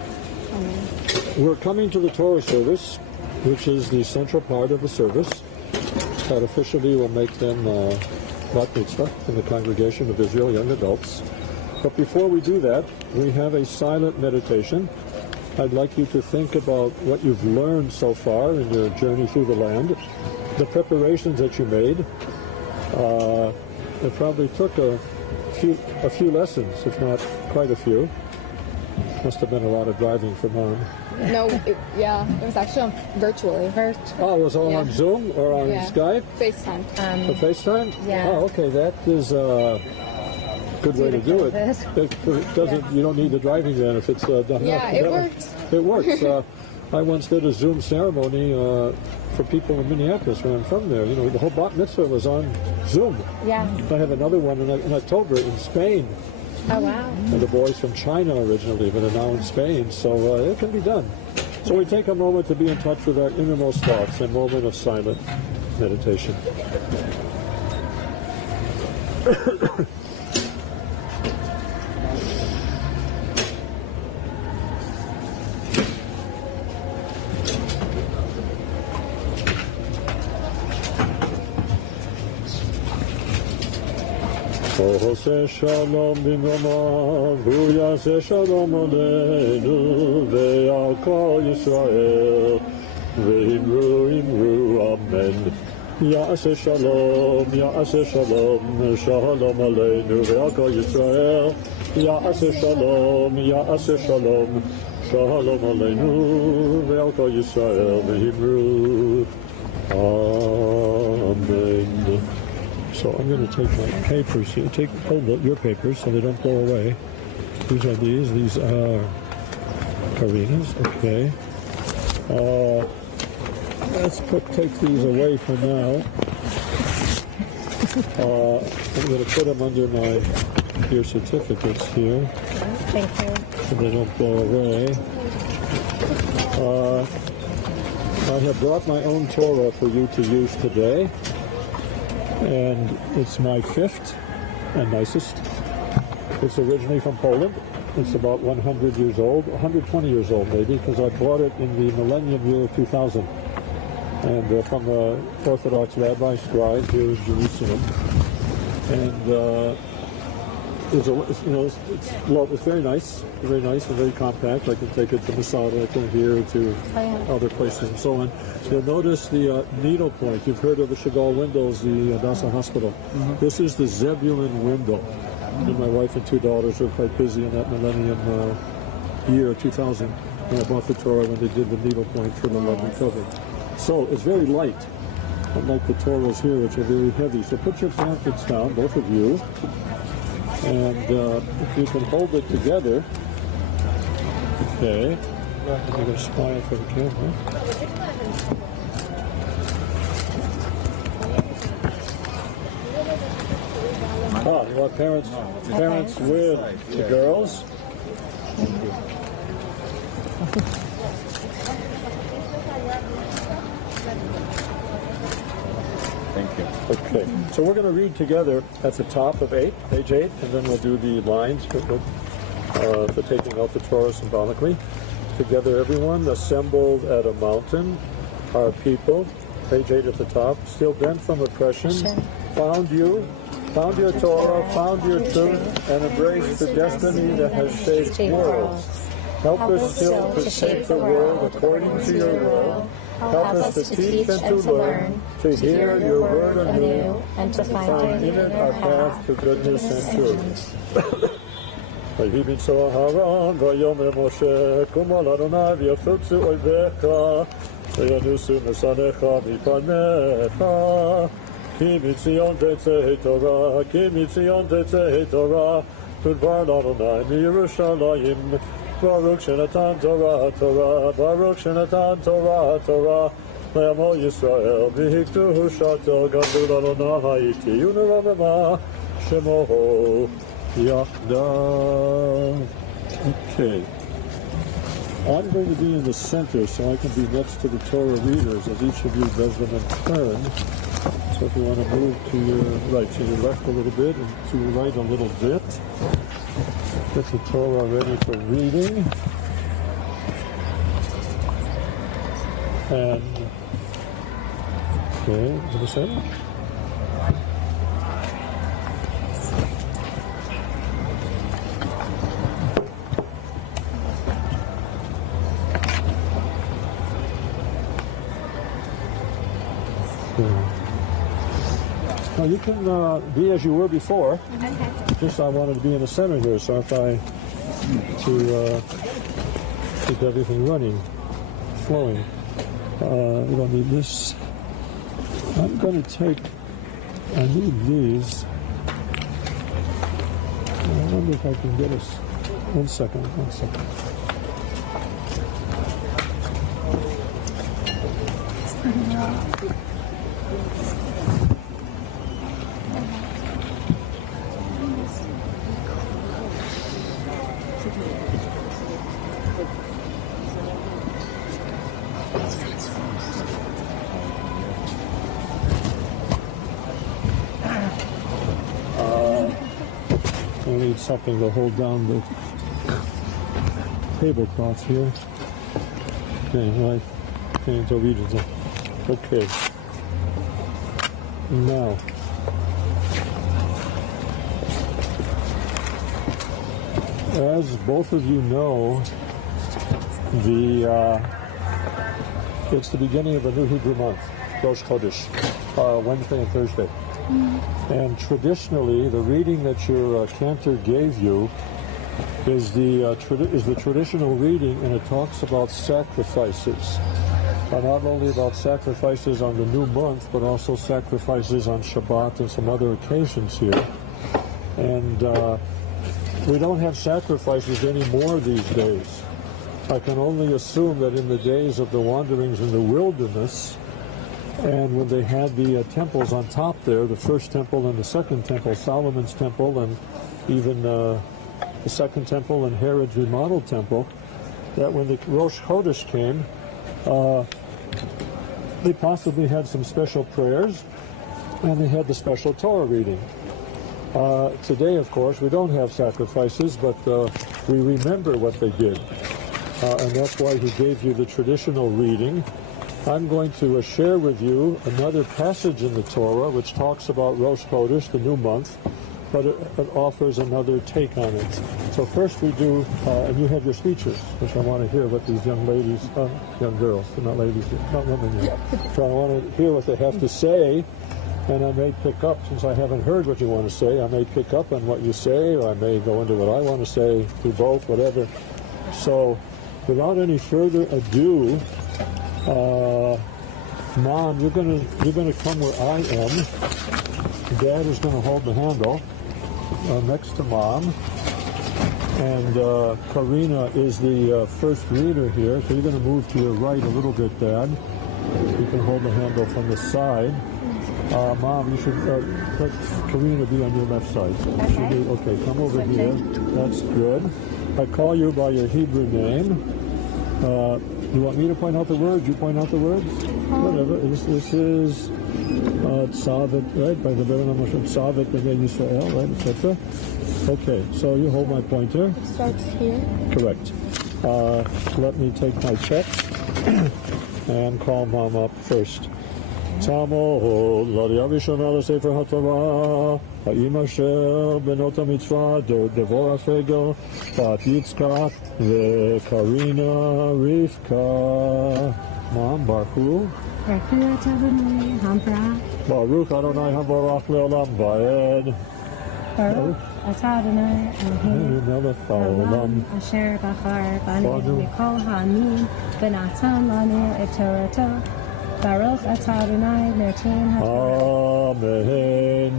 Amen. We're coming to the Torah service, which is the central part of the service that officially will make them bat mitzvah in the congregation of Israel young adults. But before we do that, we have a silent meditation. I'd like you to think about what you've learned so far in your journey through the land, the preparations that you made. It probably took a few lessons, if not quite a few. Must have been a lot of driving for Mom. No, it was actually virtually. Oh, it was all on Zoom or on Skype? FaceTime. For FaceTime? Yeah. Oh, okay, that is a good way to do it. It doesn't. You don't need the driving then if it's done. Yeah, it worked. It works. I once did a Zoom ceremony for people in Minneapolis where I'm from there. The whole bat mitzvah was on Zoom. Yeah. I have another one in October in Spain. Oh, wow. And the boys from China originally, but are now in Spain, so it can be done. So we take a moment to be in touch with our innermost thoughts, a moment of silent meditation. Ose shalom b'mromav, hu yaseh shalom aleinu, ve'al kol Yisrael, ve'imru amen. Yaseh shalom aleinu, ve'al kol Yisrael, yaseh shalom aleinu, ve'al kol Yisrael, ve'imru amen. So I'm going to take my papers here. Hold your papers so they don't blow away. Whose are these? These are Karina's. Okay. Let's take these away for now. I'm going to put them under your certificates here. Thank you. So they don't blow away. I have brought my own Torah for you to use today. And it's my 5th and nicest. It's originally from Poland. It's about 100 years old, 120 years old maybe, because I bought it in the millennium year of 2000. And from the Orthodox rabbi scribe here in Jerusalem. And it's very nice and very compact. I can take it to Masada, from here to other places and so on. You'll notice the needle point. You've heard of the Chagall windows, the Hadassah Hospital. Mm-hmm. This is the Zebulun window. And my wife and 2 daughters were quite busy in that millennium year, 2000. And I bought the Torah when they did the needlepoint for the lovely cover. So it's very light, unlike the Torahs here, which are very heavy. So put your blankets down, both of you. And if you can hold it together, okay. I'm going to smile for the camera. You want parents with the girls? Thank you. Okay, so we're going to read together at the top of page 8, and then we'll do the lines for taking out the Torah symbolically. Together, everyone assembled at a mountain, our people, page 8 at the top, still bent from oppression, found your Torah, found your truth, and embraced the destiny that has shaped worlds. Help us still to shape the world according to your will. Help us to teach and to learn, to hear your word anew, and to find in it our path to goodness and truth. ויהי בצור אהרון, ויאמר משה, קום על אדוני ויפוצו אויביך, וינוסו משנאיך מפניך. כי מציון תצא תורה, כי מציון תצא תורה, ודבר לאדוני מירושלים. ברוך שנתן תורה תורה, ברוך שנתן תורה תורה, לעמו ישראל, והקדושתו גדול אדוני, תהיו נרוממה שמו יחדיו. Okay. I'm going to be in the center so I can be next to the Torah readers as each of you does them in turn. So if you want to move to your right, to your left a little bit and to your right a little bit. Get the Torah ready for reading. And, okay, is it the same? Now you can be as you were before. Okay. Just I wanted to be in the center here, so if I keep everything running, flowing. We don't need this. I'm going to take. I need these. I wonder if I can get us. 1 second. 1 second. I need something to hold down the tablecloth here. Okay, right. Okay. Now, as both of you know, it's the beginning of a new Hebrew month, Rosh Chodesh, Wednesday and Thursday. And traditionally, the reading that your cantor gave you is the traditional reading, and it talks about sacrifices. Not only about sacrifices on the new month, but also sacrifices on Shabbat and some other occasions here. And we don't have sacrifices anymore these days. I can only assume that in the days of the wanderings in the wilderness, and when they had the temples on top there, the first temple and the second temple, Solomon's temple, and even the second temple and Herod's remodeled temple, that when the Rosh Chodesh came, they possibly had some special prayers, and they had the special Torah reading. Today, of course, we don't have sacrifices, but we remember what they did. And that's why he gave you the traditional reading. I'm going to share with you another passage in the Torah which talks about Rosh Chodesh, the new month, but it offers another take on it. So first we do, and you have your speeches, which I want to hear what these young ladies, young girls, not ladies, not women yet. So I want to hear what they have to say, And I may pick up, since I haven't heard what you want to say, I may pick up on what you say, or I may go into what I want to say, do both, whatever. So, without any further ado, Mom, you're gonna come where I am. Dad is gonna hold the handle next to Mom, and Karina is the first reader here. So you're gonna move to your right a little bit, Dad. You can hold the handle from the side. Mom, you should let Karina be on your left side. Okay, come over here. That's good. I call you by your Hebrew name. You want me to point out the words? You point out the words? Whatever. This is Tzavet, right? By the Beranamashim Tzavet, B'nai Yisrael, right? Etc. Okay, so you hold my pointer. It starts here. Correct. Let me take my text and call Mom up first. Tamo, Ladia Rishona Sefer HaTorah, Ha'im Asher Benot HaMitzvah, Devora Fegel, Bat Yitzchak, Karina Rivka. Mom, Baruch. Baruch Adonai HaBarach Le'olam Va'ed. Baruch Adonai Elohim Melech HaOlam. Asher Bachar Banu Mikol Ha'amin V'natan Lanu Et Torato. Baruch Adonai Noten HaTorah. Amen.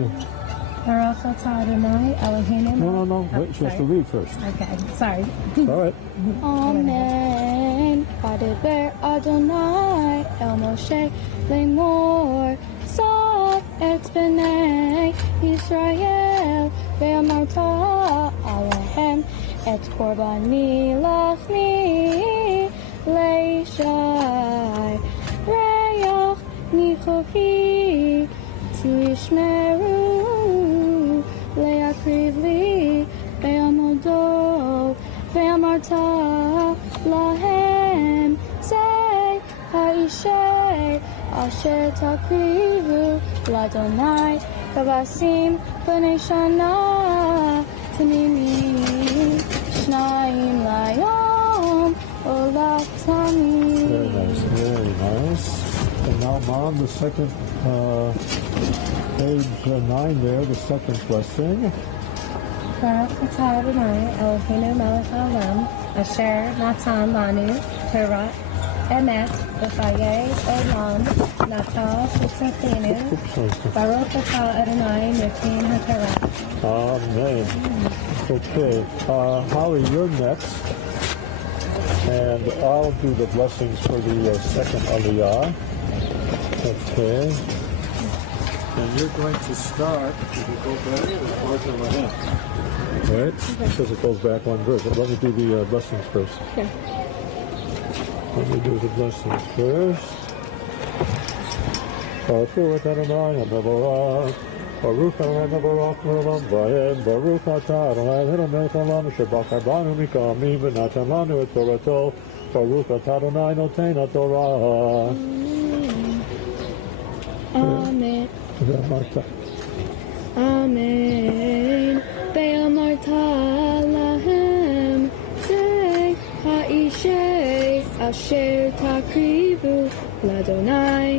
Baruch Adonai Eloheinu. No. Wait, she has to read first. Okay, sorry. All right. Amen. V'adeber Adonai el Moshe lemor saf et b'nei Yisrael ve'amarta alehem et korbani lachni leishai re'yach nichohi tishmeru le'akriv li ve'amodo ve'amarta lahem say ha'ishay asher takrivu ladonai kavasim b'nei shana tanimi shnayim layom olat tamim. Very nice, very nice. And now, Mom, the second page 9 there, the second blessing. Baruch Adonai Eloheinu Melech Haolam Asher Natan Lanu Torah Emet V'chayei Olam Natan V'tzachenu Baruch Adonai Noten HaTorah. Amen. Okay, Holly, you're next. And I'll do the blessings for the second Aliyah. Okay. And you're going to start, if you go back, right? Because it goes back one verse. But let me do the blessings first. Okay. Let me do the blessings first. Baruch Adonai HaMevorach, Baruch Adonai HaMevorach L'olam Va'ed, Baruch Atah Adonai Eloheinu Melech Haolam Asher Bachar Banu Mikol V'natan Lanu Et Torato, Baruch Atah Adonai Noten HaTorah. Amen. Amen. Ve'amarta lahem say ha'ishay asher takrivu ladonai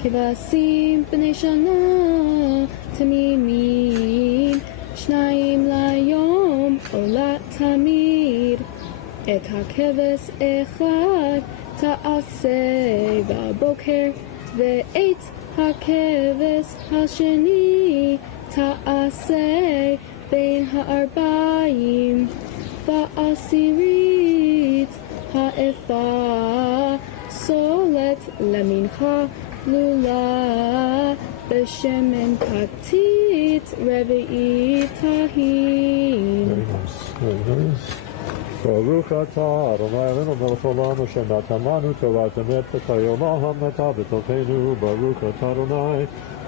kivasim b'nei shana tamimim shnayim layom olat tamid et hakeves echad ta'aseh ba'boker ve'et hakeves hasheni ta'aseh bein ha'arbayim va'asirit ha'efa solet lemincha lula b'shemen katit revi'it tahin. Very nice, very nice. Baruch atah Adonai Eloheinu melech haolam asher natan lanu Torah emet v'chayei olam natan b'tolteinu. Baruch atah Adonai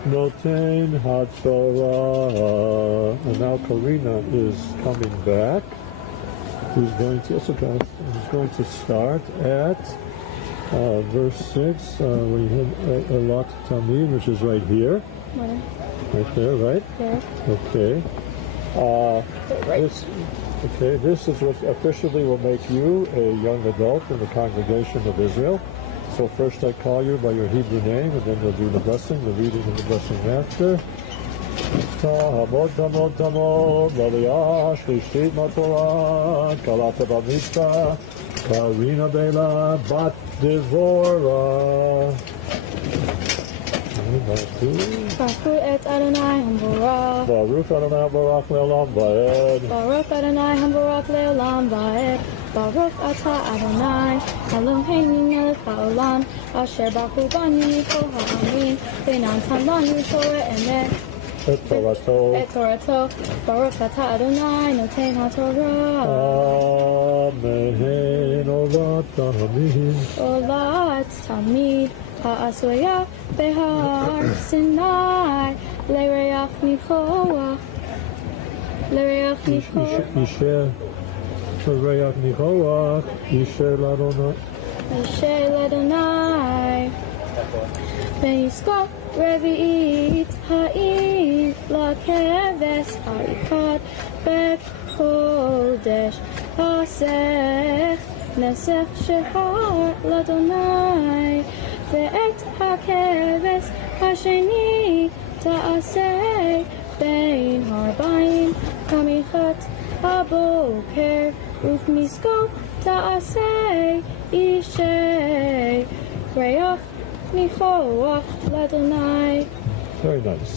noten haTorah. And now Karina is coming back. Who's going to? It's okay. He's going to start at verse 6. We have Elat Tamid, which is right here. Where? Right there, right? There. Okay. This is what officially will make you a young adult in the congregation of Israel. So first I call you by your Hebrew name, and then we'll do the blessing, the reading of the blessing after. Tamod, tamod, tamod, Valiyah, Shlishit Matorah, Kalata Mitzvah, Karina Bela, Bat Devora. Baruch et Adonai Hamborach. Baruch Adonai Hamborach Leolam Vaed. Baruch Adonai Hamborach Leolam Vaed. Baruch Atah Adonai Eloheinu melech haolam asher bachu banu mikol ha'amin v'natan lanu Torah emet Et Torato. Baruch Atah Adonai noten ha'Torah. Amen. Olat Tamid. Olat Tamid ha'asoya behar Sinai lereach nichoach Isher Reach Nichoach. Isher Ladonai. Isher Ladonai V'niskot revi'it ha'in lakeves ha'ikad bekodesh ha'sech nesech shehar Ladonai ve'et ha'keves ha'sheni ta'aseh bein harbaim kamichat aboker ufmiskot ta'aseh ishay reach nichoach Ladonai. Very nice.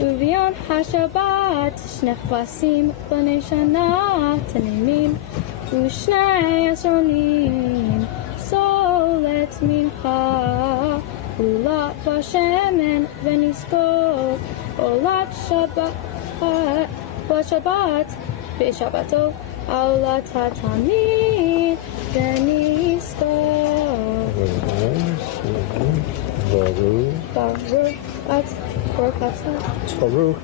Uvion hashabat shnei chvasim b'nei shana tamimin ushnei asronim solet mincha ulat v'shemen v'niskot olat shabbat b'shabbato olat hatamid v'niskot. Very nice. Baruch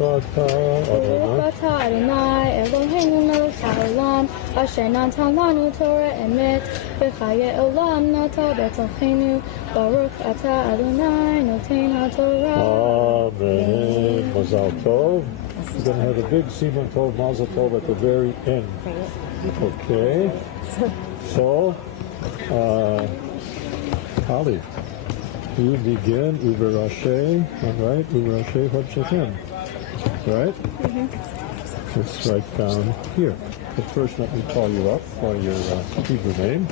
atah Adonai Eloheinu melech haolam asher natan lanu Torah emet v'chaye olam nata betochenu. Baruch atah Adonai noten ha'Torah. Amen. Mazal Tov. We're going to have a big Simon Tov, Mazal Tov at the very end. Okay. So, Kali, you begin Uberashe, all right? Uberashe Hobshetem, right? Let's write down here. But first, let me call you up by your Hebrew name.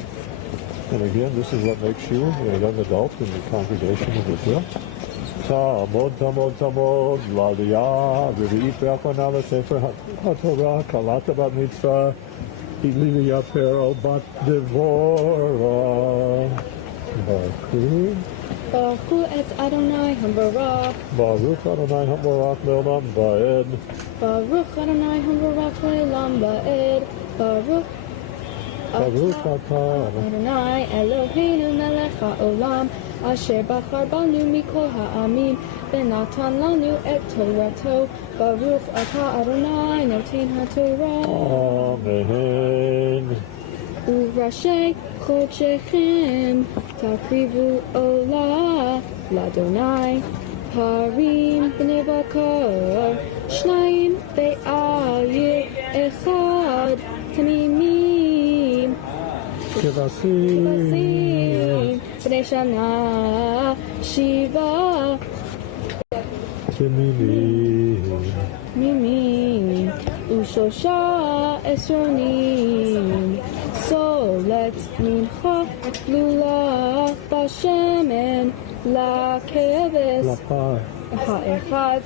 And again, this is what makes you a young adult in the congregation of Israel. Tamod, tamod, tamod, Laliyah, Revi'it Ve'achana L'Sefer HaTorah, Kalata Bat Mitzvah, Ilili Apero Bat Devora. Baruch et Adonai Hamborach. Baruch Adonai Hamborach Leolam Vaed. Baruch Adonai Hamborach Leolam Vaed. Baruch Atah Adonai Eloheinu melech haolam asher bachar banu mikol ha'amin v'natan lanu et Torato. Baruch Atah Adonai noten ha'Torah. Amen. U'rashei chodshechem takrivu olah l'Adonai parim b'nei bakar shnayim be'ayir echad tamimim Kevasim b'nei shana shiva mimim u'shosha esronim solet mincha lula bashemen lakeves ha'echad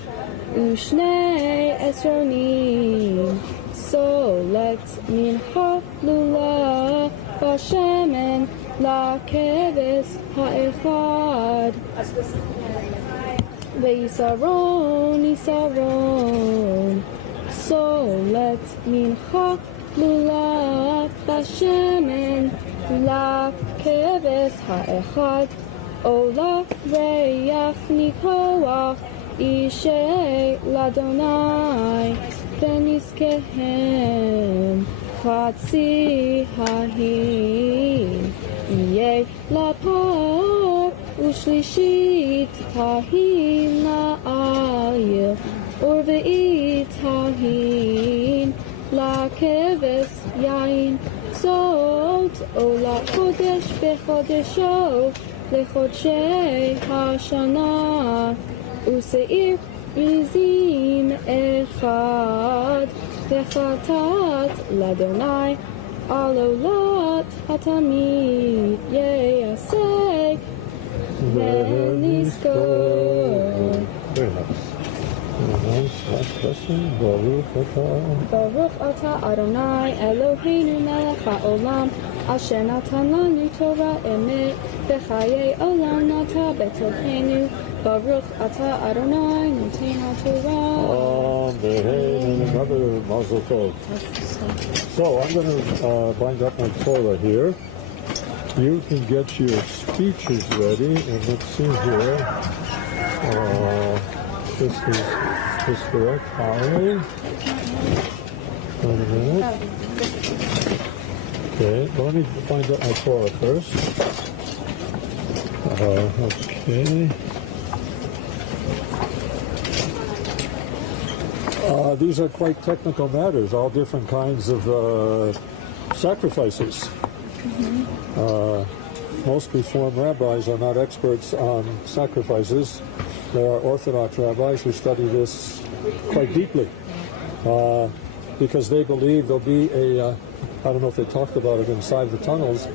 u'shnei esronim solet mincha lula bashemen lakeves ha'echad ve'yisaron yisaron solet mincha lula bashemen lakeves ha'echad ola reach nikoach ishay ladonai v'niskehem chatzi ha'hin yeh lapar ushlishit ha'hin la'ayir urve'it ha'hin lakeves yain so לעלות עולה קודש בחודשו לחודשי השנה ושעיר עזים אחד וחטאת לאדוני על עולת התמיד יעשה ונזכור. Very nice. Last question. Baruch atah Adonai Eloheinu melech haolam asher natan lanu Torah emet v'chayei olam nata betochenu Baruch atah Adonai noten haTorah. Amen. And another mazel tov. So I'm going to bind up my Torah here. You can get your speeches ready, and let's see here. This is correct. Holly. Wait a minute. Okay, let me find out my Torah first. Okay. These are quite technical matters, all different kinds of sacrifices. Most Reform rabbis are not experts on sacrifices. There are Orthodox rabbis who study this quite deeply because they believe there'll be I don't know if they talked about it inside the tunnels,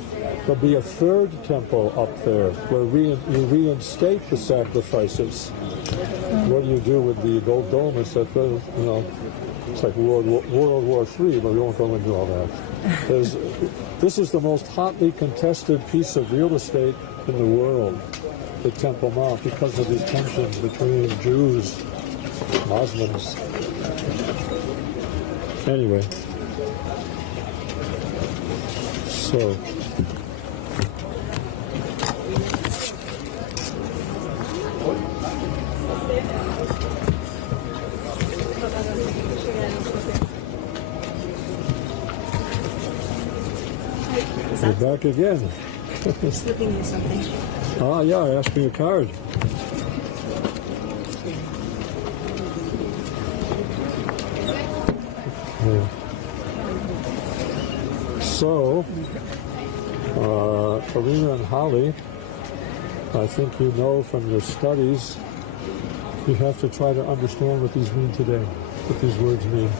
there'll be a third temple up there where you reinstate the sacrifices. What do you do with the gold dome, etc.? It's like World War III, but we won't go into all that. This is the most hotly contested piece of real estate in the world, the Temple Mount, because of these tensions between Jews, Muslims. Anyway, so we're back again. Slipping you something. Yeah, I asked me a card. Yeah. So, Karina and Holly, I think you know from your studies, you have to try to understand what these mean today, what these words mean.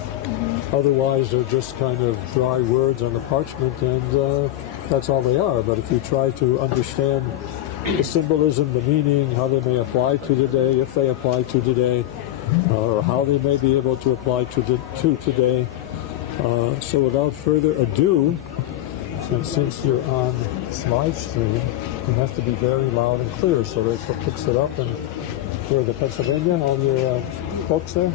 Otherwise, they're just kind of dry words on the parchment, and that's all they are. But if you try to understand the symbolism, the meaning, how they may apply to today, if they apply to today, or how they may be able to apply to today. So without further ado, and since you're on live stream, you have to be very loud and clear so Rachel picks it up. And where the Pennsylvania, all your folks there?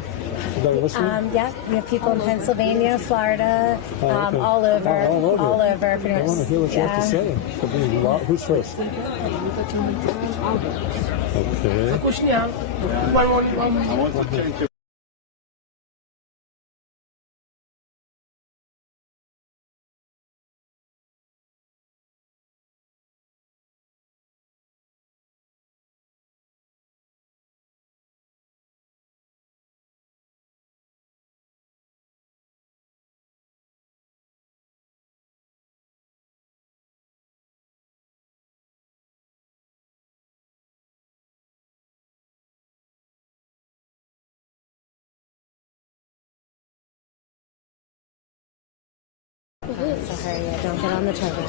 Yeah, we have people in Pennsylvania, Florida, okay. all over. All over. All over. I want to hear what you have to say. Who's first? Okay. So hurry, don't get on the treadmill.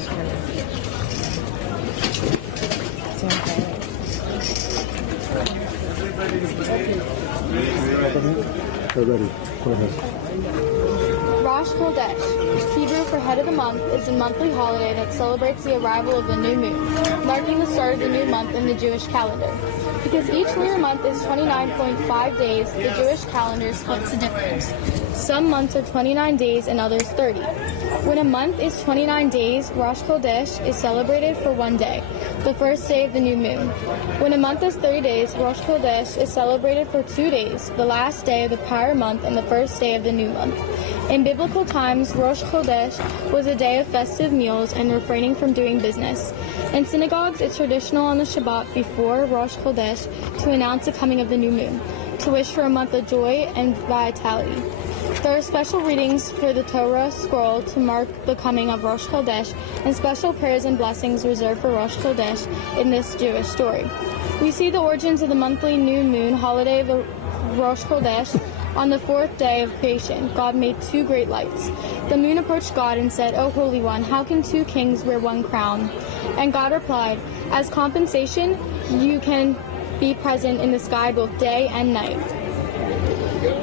We're ready. Go ahead. Rosh Chodesh, Hebrew for head of the month, is a monthly holiday that celebrates the arrival of the new moon, marking the start of the new month in the Jewish calendar. Because each lunar month is 29.5 days, the Jewish calendar splits the difference. Some months are 29 days and others 30. When a month is 29 days, Rosh Chodesh is celebrated for one day, the first day of the new moon. When a month is 30 days, Rosh Chodesh is celebrated for 2 days, the last day of the prior month and the first day of the new month. In biblical times, Rosh Chodesh was a day of festive meals and refraining from doing business. In synagogues, it's traditional on the Shabbat before Rosh Chodesh to announce the coming of the new moon, to wish for a month of joy and vitality. There are special readings for the Torah scroll to mark the coming of Rosh Chodesh, and special prayers and blessings reserved for Rosh Chodesh in this Jewish story. We see the origins of the monthly new moon holiday of the Rosh Chodesh. On the fourth day of creation, God made two great lights. The moon approached God and said, "O Holy One, how can two kings wear one crown?" And God replied, "As compensation, you can be present in the sky both day and night."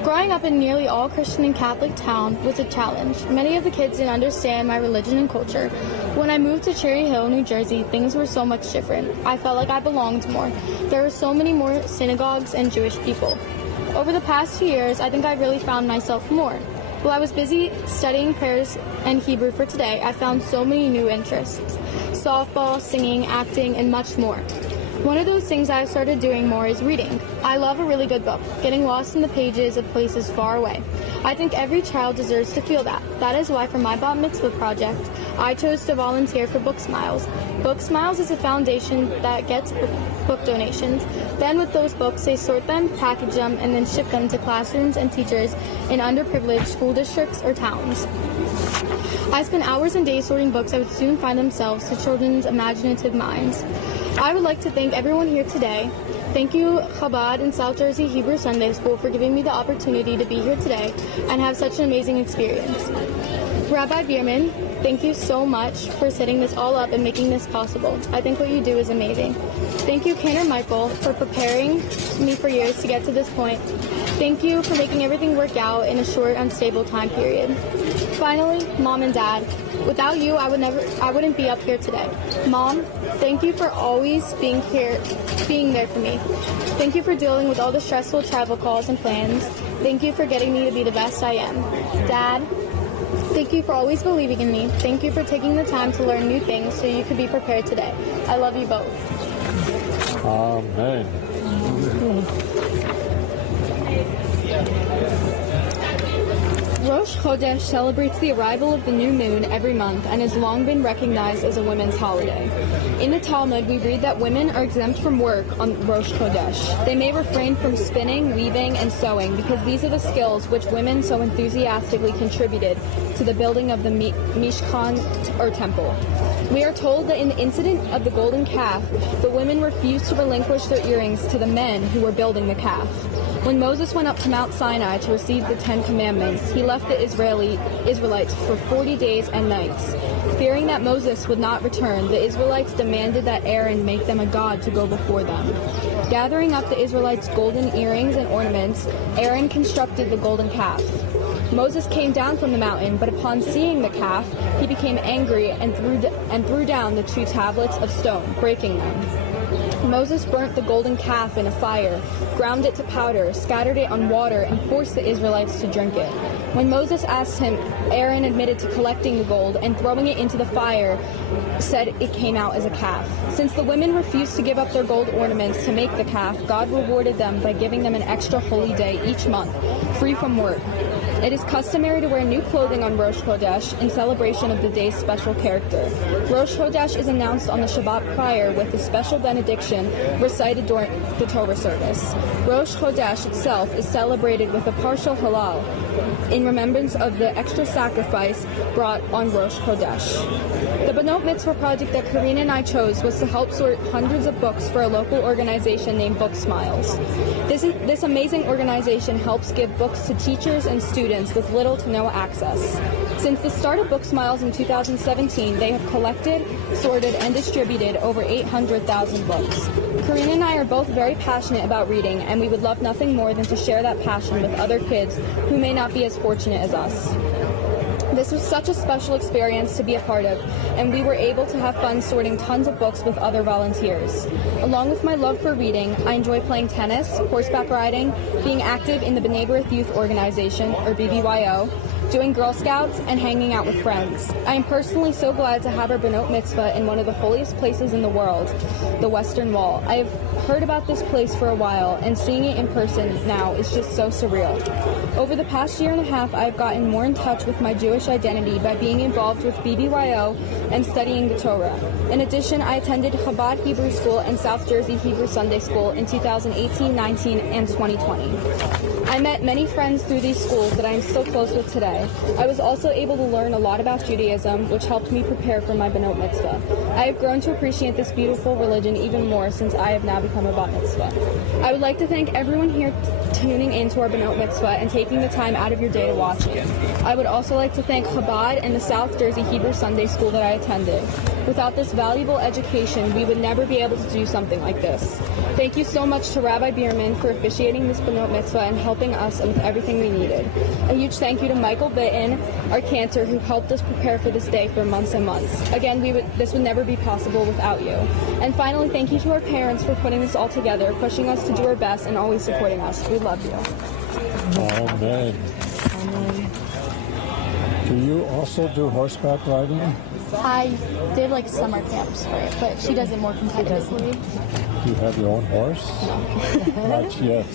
Growing up in nearly all Christian and Catholic town was a challenge. Many of the kids didn't understand my religion and culture. When I moved to Cherry Hill, New Jersey, things were so much different. I felt like I belonged more. There were so many more synagogues and Jewish people. Over the past 2 years, I think I really found myself more. While I was busy studying prayers and Hebrew for today, I found so many new interests: softball, singing, acting, and much more. One of those things I have started doing more is reading. I love a really good book, getting lost in the pages of places far away. I think every child deserves to feel that. That is why for my Bat Mitzvah project, I chose to volunteer for Book Smiles. Book Smiles is a foundation that gets book donations. Then with those books, they sort them, package them, and then ship them to classrooms and teachers in underprivileged school districts or towns. I spent hours and days sorting books that would soon find themselves to children's imaginative minds. I would like to thank everyone here today. Thank you, Chabad and South Jersey Hebrew Sunday School, for giving me the opportunity to be here today and have such an amazing experience. Rabbi Bierman, thank you so much for setting this all up and making this possible. I think what you do is amazing. Thank you, Cantor Michael, for preparing me for years to get to this point. Thank you for making everything work out in a short, unstable time period. Finally, Mom and Dad, without you, I wouldn't be up here today. Mom, thank you for always being there for me. Thank you for dealing with all the stressful travel calls and plans. Thank you for getting me to be the best I am. Dad, thank you for always believing in me. Thank you for taking the time to learn new things so you could be prepared today. I love you both. Amen. Rosh Chodesh celebrates the arrival of the new moon every month and has long been recognized as a women's holiday. In the Talmud, we read that women are exempt from work on Rosh Chodesh. They may refrain from spinning, weaving, and sewing because these are the skills which women so enthusiastically contributed to the building of the Mishkan, or temple. We are told that in the incident of the golden calf, the women refused to relinquish their earrings to the men who were building the calf. When Moses went up to Mount Sinai to receive the 10 Commandments, he left the Israelites for 40 days and nights. Fearing that Moses would not return, the Israelites demanded that Aaron make them a god to go before them. Gathering up the Israelites' golden earrings and ornaments, Aaron constructed the golden calf. Moses came down from the mountain, but upon seeing the calf, he became angry and threw down the 2 tablets of stone, breaking them. Moses burnt the golden calf in a fire, ground it to powder, scattered it on water, and forced the Israelites to drink it. When Moses asked him, Aaron admitted to collecting the gold and throwing it into the fire, said it came out as a calf. Since the women refused to give up their gold ornaments to make the calf, God rewarded them by giving them an extra holy day each month, free from work. It is customary to wear new clothing on Rosh Chodesh in celebration of the day's special character. Rosh Chodesh is announced on the Shabbat prior with a special benediction recited during the Torah service. Rosh Chodesh itself is celebrated with a partial halal in remembrance of the extra sacrifice brought on Rosh Chodesh. The Banot Mitzvah project that Karina and I chose was to help sort hundreds of books for a local organization named Book Smiles. This amazing organization helps give books to teachers and students with little to no access. Since the start of Book Smiles in 2017, they have collected, sorted, and distributed over 800,000 books. Karina and I are both very passionate about reading, and we would love nothing more than to share that passion with other kids who may not be as fortunate as us. This was such a special experience to be a part of, and we were able to have fun sorting tons of books with other volunteers. Along with my love for reading, I enjoy playing tennis, horseback riding, being active in the B'nai B'rith Youth Organization, or BBYO, doing Girl Scouts, and hanging out with friends. I am personally so glad to have our Benot Mitzvah in one of the holiest places in the world, the Western Wall. I have heard about this place for a while, and seeing it in person now is just so surreal. Over the past year and a half, I've gotten more in touch with my Jewish identity by being involved with BBYO and studying the Torah. In addition, I attended Chabad Hebrew School and South Jersey Hebrew Sunday School in 2018, 19, and 2020. I met many friends through these schools that I am still close with today. I was also able to learn a lot about Judaism, which helped me prepare for my Benot Mitzvah. I have grown to appreciate this beautiful religion even more since I have now become a Bat Mitzvah. I would like to thank everyone here tuning in to our Benot Mitzvah and taking the time out of your day to watch it. I would also like to thank Chabad and the South Jersey Hebrew Sunday School that I attended. Without this valuable education, we would never be able to do something like this. Thank you so much to Rabbi Bierman for officiating this Benot Mitzvah and helping us with everything we needed. A huge thank you to Michael Bitton, our cantor, who helped us prepare for this day for months and months. Again, this would never be possible without you. And finally, thank you to our parents for putting this all together, pushing us to do our best, and always supporting us. We love you. Amen. Amen. Do you also do horseback riding? I did like summer camps for it, but she does it more competitively. Do you have your own horse? Not yet.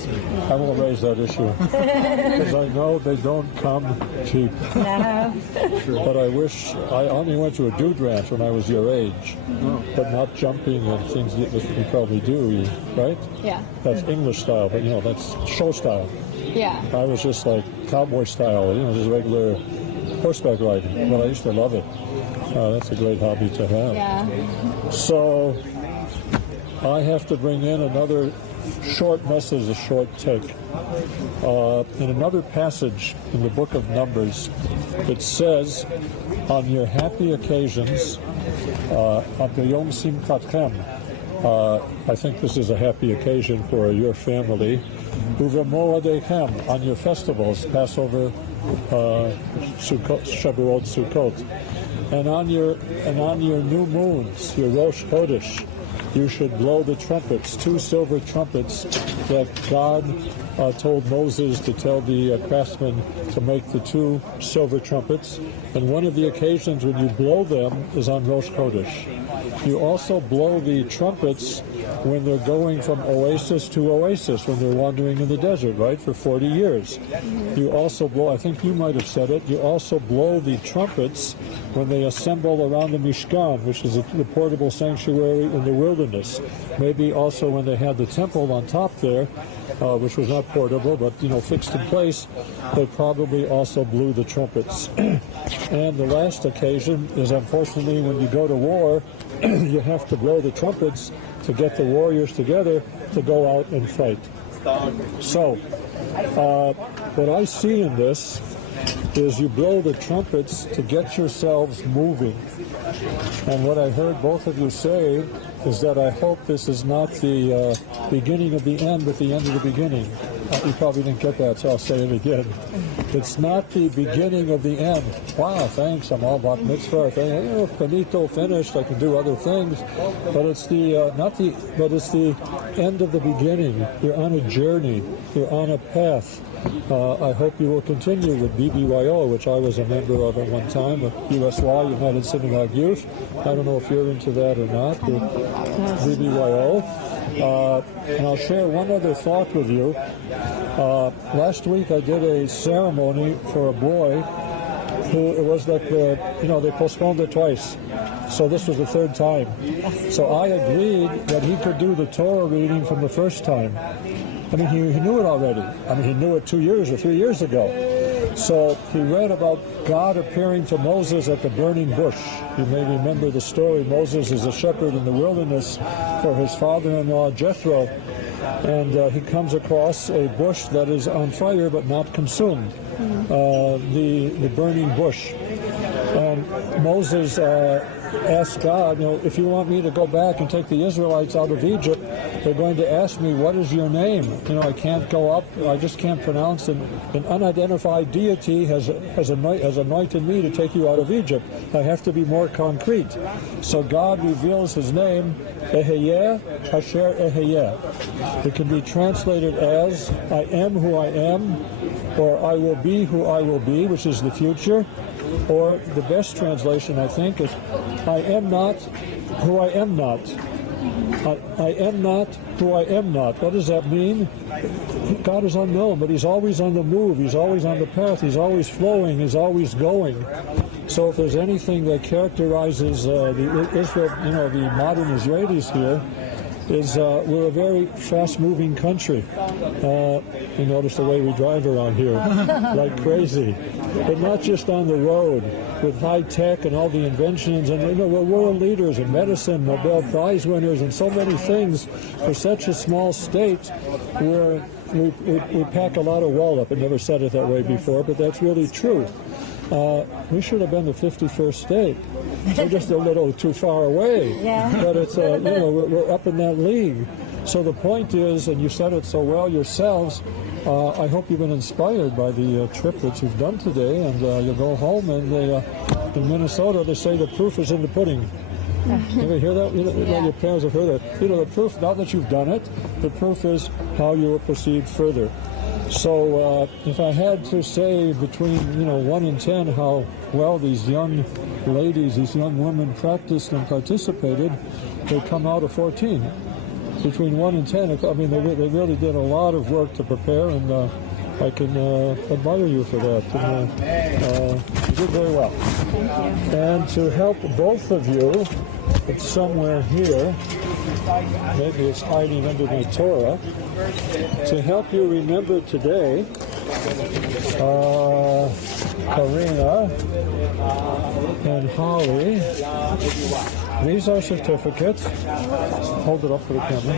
I will raise that issue. Because I know they don't come cheap. No. But I wish, I only went to a dude ranch when I was your age. But not jumping and things that you probably do, right? Yeah. That's English style, but that's show style. Yeah. I was just like cowboy style, just regular horseback riding. But I used to love it. That's a great hobby to have. Yeah. So I have to bring in another short message, a short take. In another passage in the book of Numbers, it says, on your happy occasions, Yom Simchatchem, I think this is a happy occasion for your family, Uvemoadechem, on your festivals, Passover, Sukkot, Shavuot, Sukkot, and on your new moons, your Rosh Chodesh, you should blow the trumpets, 2 silver trumpets that God told Moses to tell the craftsmen to make the 2 silver trumpets. And one of the occasions when you blow them is on Rosh Chodesh. You also blow the trumpets when they're going from oasis to oasis, when they're wandering in the desert, right, for 40 years. You also blow, I think you might have said it, you also blow the trumpets when they assemble around the Mishkan, which is the portable sanctuary in the wilderness. Maybe also when they had the temple on top there, which was not portable, but fixed in place, they probably also blew the trumpets. And the last occasion is, unfortunately, when you go to war, you have to blow the trumpets to get the warriors together to go out and fight. So, what I see in this is you blow the trumpets to get yourselves moving. And what I heard both of you say is that I hope this is not the beginning of the end, but the end of the beginning. You probably didn't get that, so I'll say it again. It's not the beginning of the end. Wow, thanks, I'm all about mitzvah. Finito, finished. I can do other things, but it's it's the end of the beginning. You're on a journey. You're on a path. I hope you will continue with BBYO, which I was a member of at one time, USY, United Synagogue Youth. I don't know if you're into that or not, BBYO. And I'll share one other thought with you. Last week I did a ceremony for a boy who, it was like, they postponed it twice. So this was the 3rd time. So I agreed that he could do the Torah reading from the first time. I mean, he knew it already. I mean, he knew it 2 years or 3 years ago. So he read about God appearing to Moses at the burning bush. You may remember the story. Moses is a shepherd in the wilderness for his father-in-law Jethro. And he comes across a bush that is on fire but not consumed, the burning bush. And Moses asked God, if you want me to go back and take the Israelites out of Egypt, they're going to ask me, what is your name? I can't go up, I just can't pronounce it. An unidentified deity has anointed me to take you out of Egypt. I have to be more concrete. So God reveals his name, Eheyeh, Asher Eheyeh. It can be translated as, I am who I am, or I will be who I will be, which is the future, or the best translation, I think, is I am not who I am not. I am not who I am not. What does that mean? God is unknown, but He's always on the move. He's always on the path. He's always flowing. He's always going. So if there's anything that characterizes the Israel, the modern Israelis here, is we're a very fast-moving country. You notice the way we drive around here, like crazy. But not just on the road, with high tech and all the inventions, and we're world leaders in medicine, Nobel Prize winners, and so many things for such a small state where we pack a lot of wallop. I never said it that way before, but that's really true. We should have been the 51st state. We're just a little too far away. Yeah. But it's, we're up in that league. So the point is, and you said it so well yourselves, I hope you've been inspired by the trip that you've done today, and you'll go home, and in Minnesota they say the proof is in the pudding. You ever hear that? Your parents have heard that. The proof, not that you've done it, the proof is how you will proceed further. So if I had to say between 1 and 10 how well these young ladies, these young women practiced and participated, they come out of 14. Between 1 and 10, I mean, they really did a lot of work to prepare, and I can admire you for that. And, you did very well. Thank you. And to help both of you, it's somewhere here, maybe it's hiding under my Torah, to help you remember today, Karina and Holly, these are certificates. Hold it up for the camera.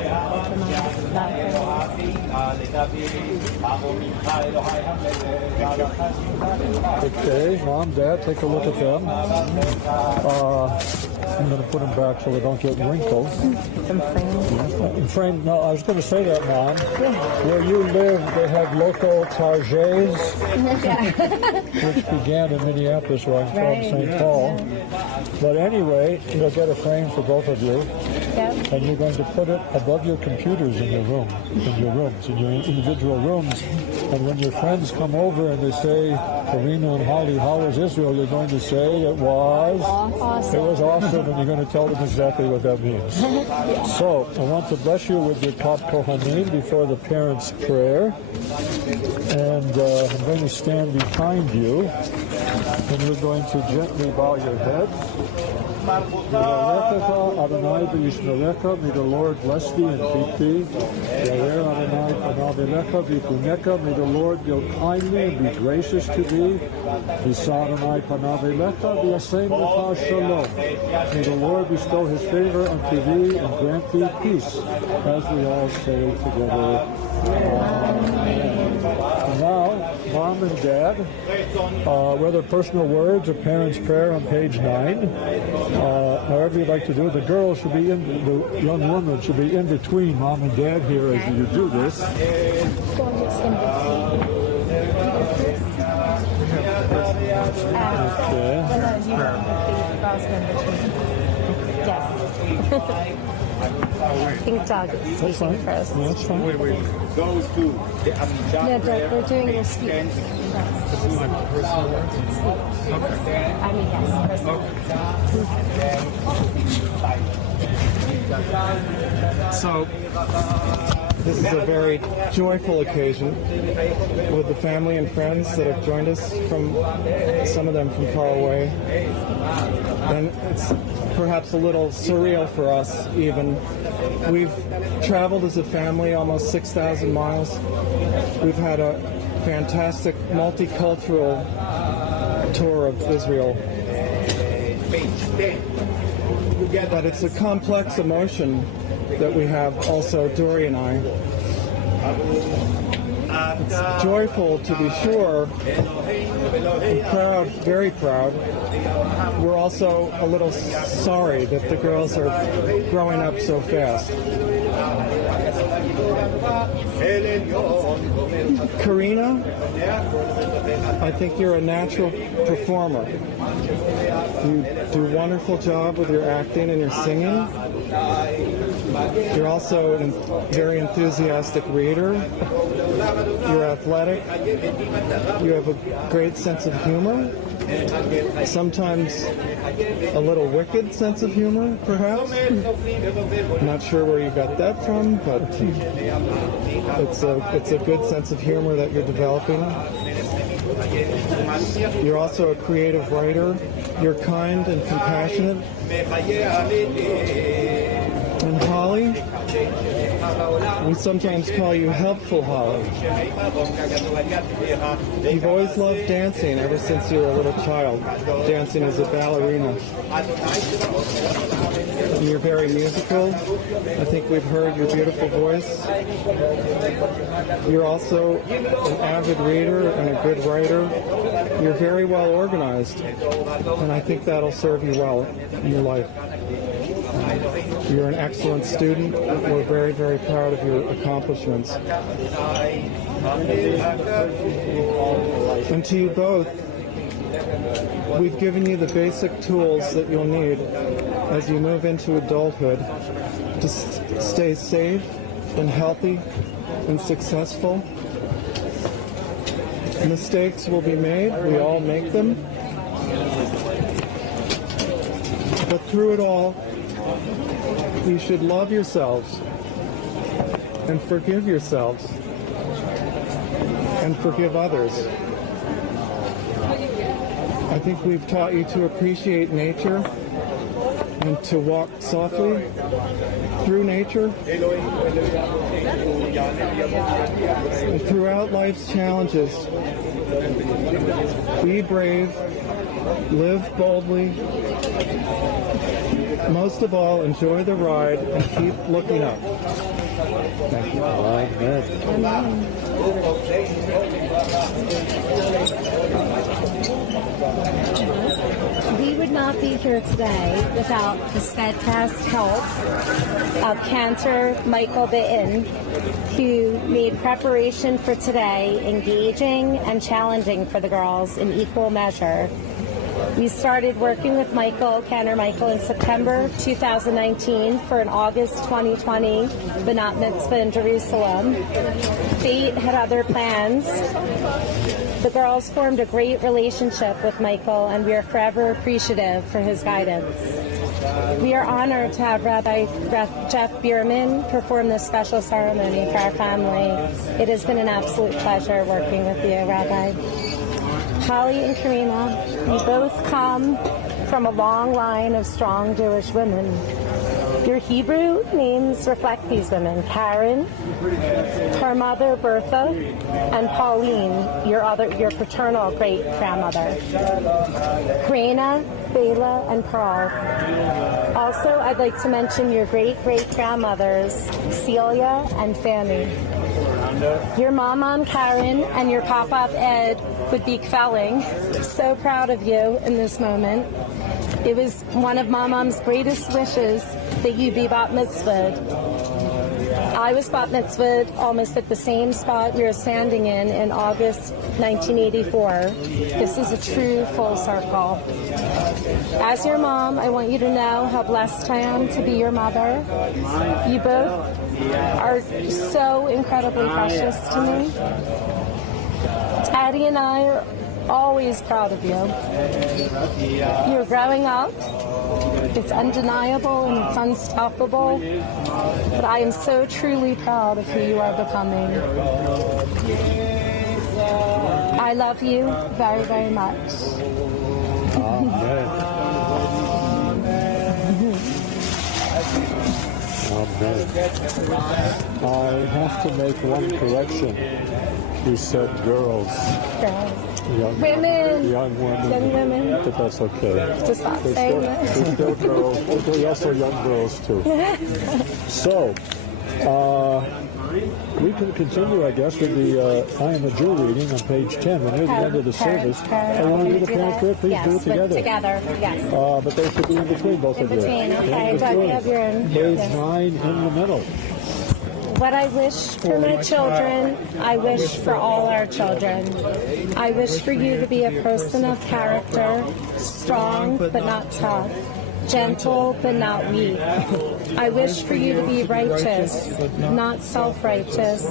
Okay, Mom, Dad, take a look at them. I'm going to put them back so they don't get wrinkled. Framed. No, I was going to say that, Mom. Where you live, they have local targets, which began in Minneapolis, where I'm from, St. Paul. But anyway, you'll get a frame for both of you, and you're going to put it above your computers in your room, in your individual rooms. And when your friends come over and they say, Karina and Holly, how was Israel? You're going to say it was awesome. It was awesome, and you're going to tell them exactly what that means. So I want to bless you with your top Kohanim before the parents' prayer. And I'm going to stand behind you, and you're going to gently bow your heads. May the Lord bless thee and keep thee. May the Lord deal kindly and be gracious to thee. May the Lord bestow his favor unto thee and grant thee peace, as we all say together. Amen. And now, Mom and Dad, whether personal words or parents' prayer on page 9, however you'd like to do it, the girls should be the young woman should be in between Mom and Dad here as you do this. I think Doug is speaking first. Yeah, that's fine. Wait. Those two. Yeah, Doug, we're doing your speech. This is my personal words? Okay. I mean, yes, personal. So, this is a very joyful occasion with the family and friends that have joined us, some of them from far away. And it's perhaps a little surreal for us even. We've traveled as a family almost 6,000 miles. We've had a fantastic multicultural tour of Israel. But it's a complex emotion that we have also, Dory and I. It's joyful to be sure, and proud, very proud. We're also a little sorry that the girls are growing up so fast. Karina, I think you're a natural performer. You do a wonderful job with your acting and your singing. You're also a very enthusiastic reader. You're athletic. You have a great sense of humor. Sometimes a little wicked sense of humor, perhaps. I'm not sure where you got that from, but it's a good sense of humor that you're developing. You're also a creative writer. You're kind and compassionate. And Holly, we sometimes call you Helpful Holly. You've always loved dancing ever since you were a little child, dancing as a ballerina. And you're very musical. I think we've heard your beautiful voice. You're also an avid reader and a good writer. You're very well organized, and I think that'll serve you well in your life. You're an excellent student. We're very, very proud of your accomplishments. And to you both, we've given you the basic tools that you'll need as you move into adulthood to stay safe and healthy and successful. Mistakes will be made. We all make them. But through it all, you should love yourselves and forgive yourselves and forgive others. I think we've taught you to appreciate nature and to walk softly through nature. And throughout life's challenges, be brave, live boldly. Most of all, enjoy the ride and keep looking up. Thank you. Amen. We would not be here today without the steadfast help of Cantor Michael Bitton, who made preparation for today engaging and challenging for the girls in equal measure. We started working with Cantor Michael, in September 2019 for an August 2020 Banat Mitzvah in Jerusalem. Fate had other plans. The girls formed a great relationship with Michael, and we are forever appreciative for his guidance. We are honored to have Rabbi Jeff Bierman perform this special ceremony for our family. It has been an absolute pleasure working with you, Rabbi. Holly and Karina, you both come from a long line of strong Jewish women. Your Hebrew names reflect these women: Karen, her mother Bertha, and Pauline, your paternal great-grandmother. Karina, Bela, and Pearl. Also, I'd like to mention your great-great-grandmothers, Celia and Fanny. Your mom, Karen, and your pop-up Ed would be kvelling. So proud of you in this moment. It was one of Mom's greatest wishes that you be bat mitzvahed. I was bat mitzvahed almost at the same spot we are standing in August 1984. This is a true full circle. As your mom, I want you to know how blessed I am to be your mother. You both are so incredibly precious to me. Addie and I are always proud of you. You're growing up. It's undeniable and it's unstoppable. But I am so truly proud of who you are becoming. I love you very, very much. Amen. I have to make one correction. You said girls. Girls. Young Women. Young women. Young women. But that's okay. Just stop saying that. There's still girls. There's also young girls, too. So, we can continue, I guess, with the I Am a Jew reading on page 10. We're near the end of the service. I want to do the parents' prayer. Please do it together. Together, yes. But they should be in between both of you. In between, okay. Do I have your own? Page 9 in the middle. What I wish for my children, I wish for all our children. I wish for you to be a person of character, strong but not tough, gentle but not weak. I wish for you to be righteous, not self-righteous,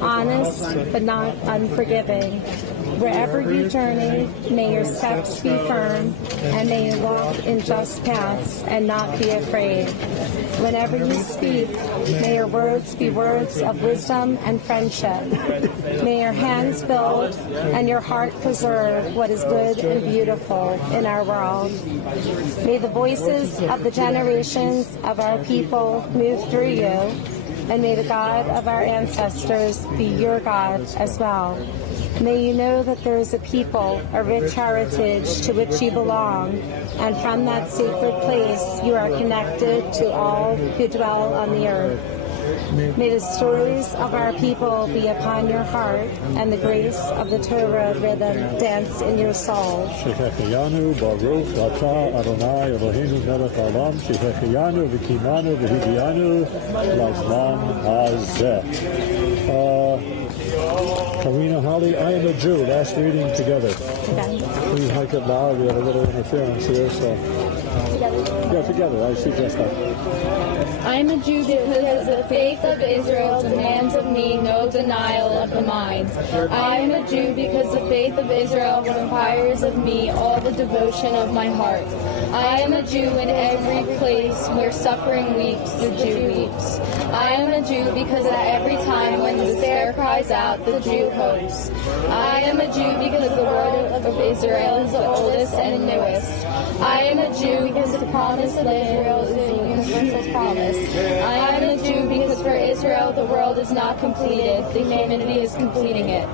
honest but not unforgiving. Wherever you journey, may your steps be firm, and may you walk in just paths and not be afraid. Whenever you speak, may your words be words of wisdom and friendship. May your hands build and your heart preserve what is good and beautiful in our world. May the voices of the generations of our people move through you, and may the God of our ancestors be your God as well. May you know that there is a people, a rich heritage to which you belong, and from that sacred place you are connected to all who dwell on the earth. May the stories of our people be upon your heart, and the grace of the Torah rhythm dance in your soul. Shechecheyanu Baruch Atah Adonai Eloheinu Melech Haolam Shechecheyanu V'Kimanu V'Hidyanu L'Zman Hazeh. Karina, Holly, I am a Jew. Last reading together. Please make it loud. We have a little interference here, so. Yeah, together. I suggest that. I am a Jew because the faith of Israel demands of me no denial of the mind. I am a Jew because the faith of Israel requires of me all the devotion of my heart. I am a Jew in every place where suffering weeps, the Jew weeps. I am a Jew because at every time when despair cries out, the Jew hopes. I am a Jew because the word of Israel is the oldest and newest. I am a Jew because the promise of Israel is the universal promise. I am a Jew because for Israel the world is not completed, the humanity is completing it.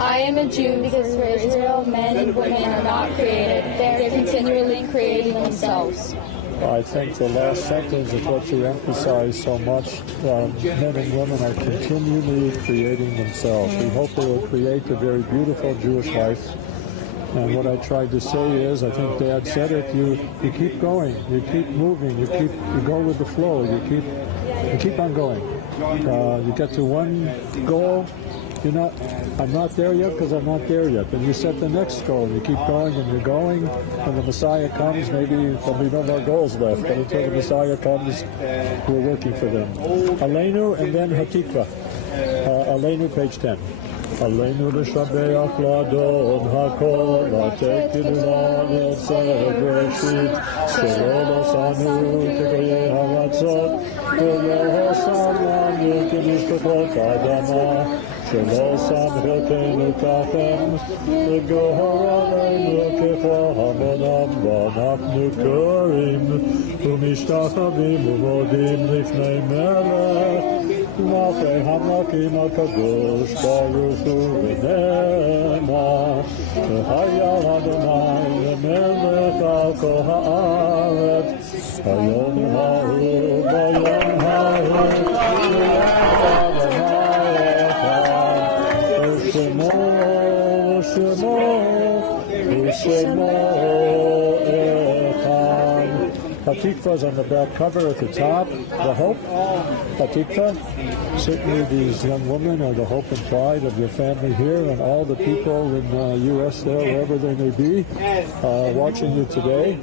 I am a Jew because for Israel men and women are not created, they are continually creating themselves. I think the last sentence is what you emphasize so much. Men and women are continually creating themselves. We hope they will create a very beautiful Jewish life. And what I tried to say is, I think Dad said it, you keep going, you keep moving, you go with the flow, you keep on going. You get to one goal, I'm not there yet because I'm not there yet. Then you set the next goal. You keep going and you're going. When the Messiah comes, maybe there'll be no more goals left. But until the Messiah comes, we're working for them. Aleinu and then Hatikva. Aleinu, page 10. Aleinu l'shabeach l'adon hakol לתת קדמה לסדר בראשית שלא נשאנו כגויי הרצות ולא שם לנו כמשפחות האדמה שלא שם חלקנו ככם וגוהר עלינו כחמונם ואנחנו קוראים ומשתחווים ומודים לפני מלך מלכי המלכים הקדוש ברוך הוא ונאמר והיה אדוני למלך על כל הארץ היום ההוא ביום ההוא ושמו אחד. Hatikva is on the back cover at the top, the hope. Hatikva, certainly these young women are the hope and pride of your family here and all the people in the U.S. there, wherever they may be, watching you today.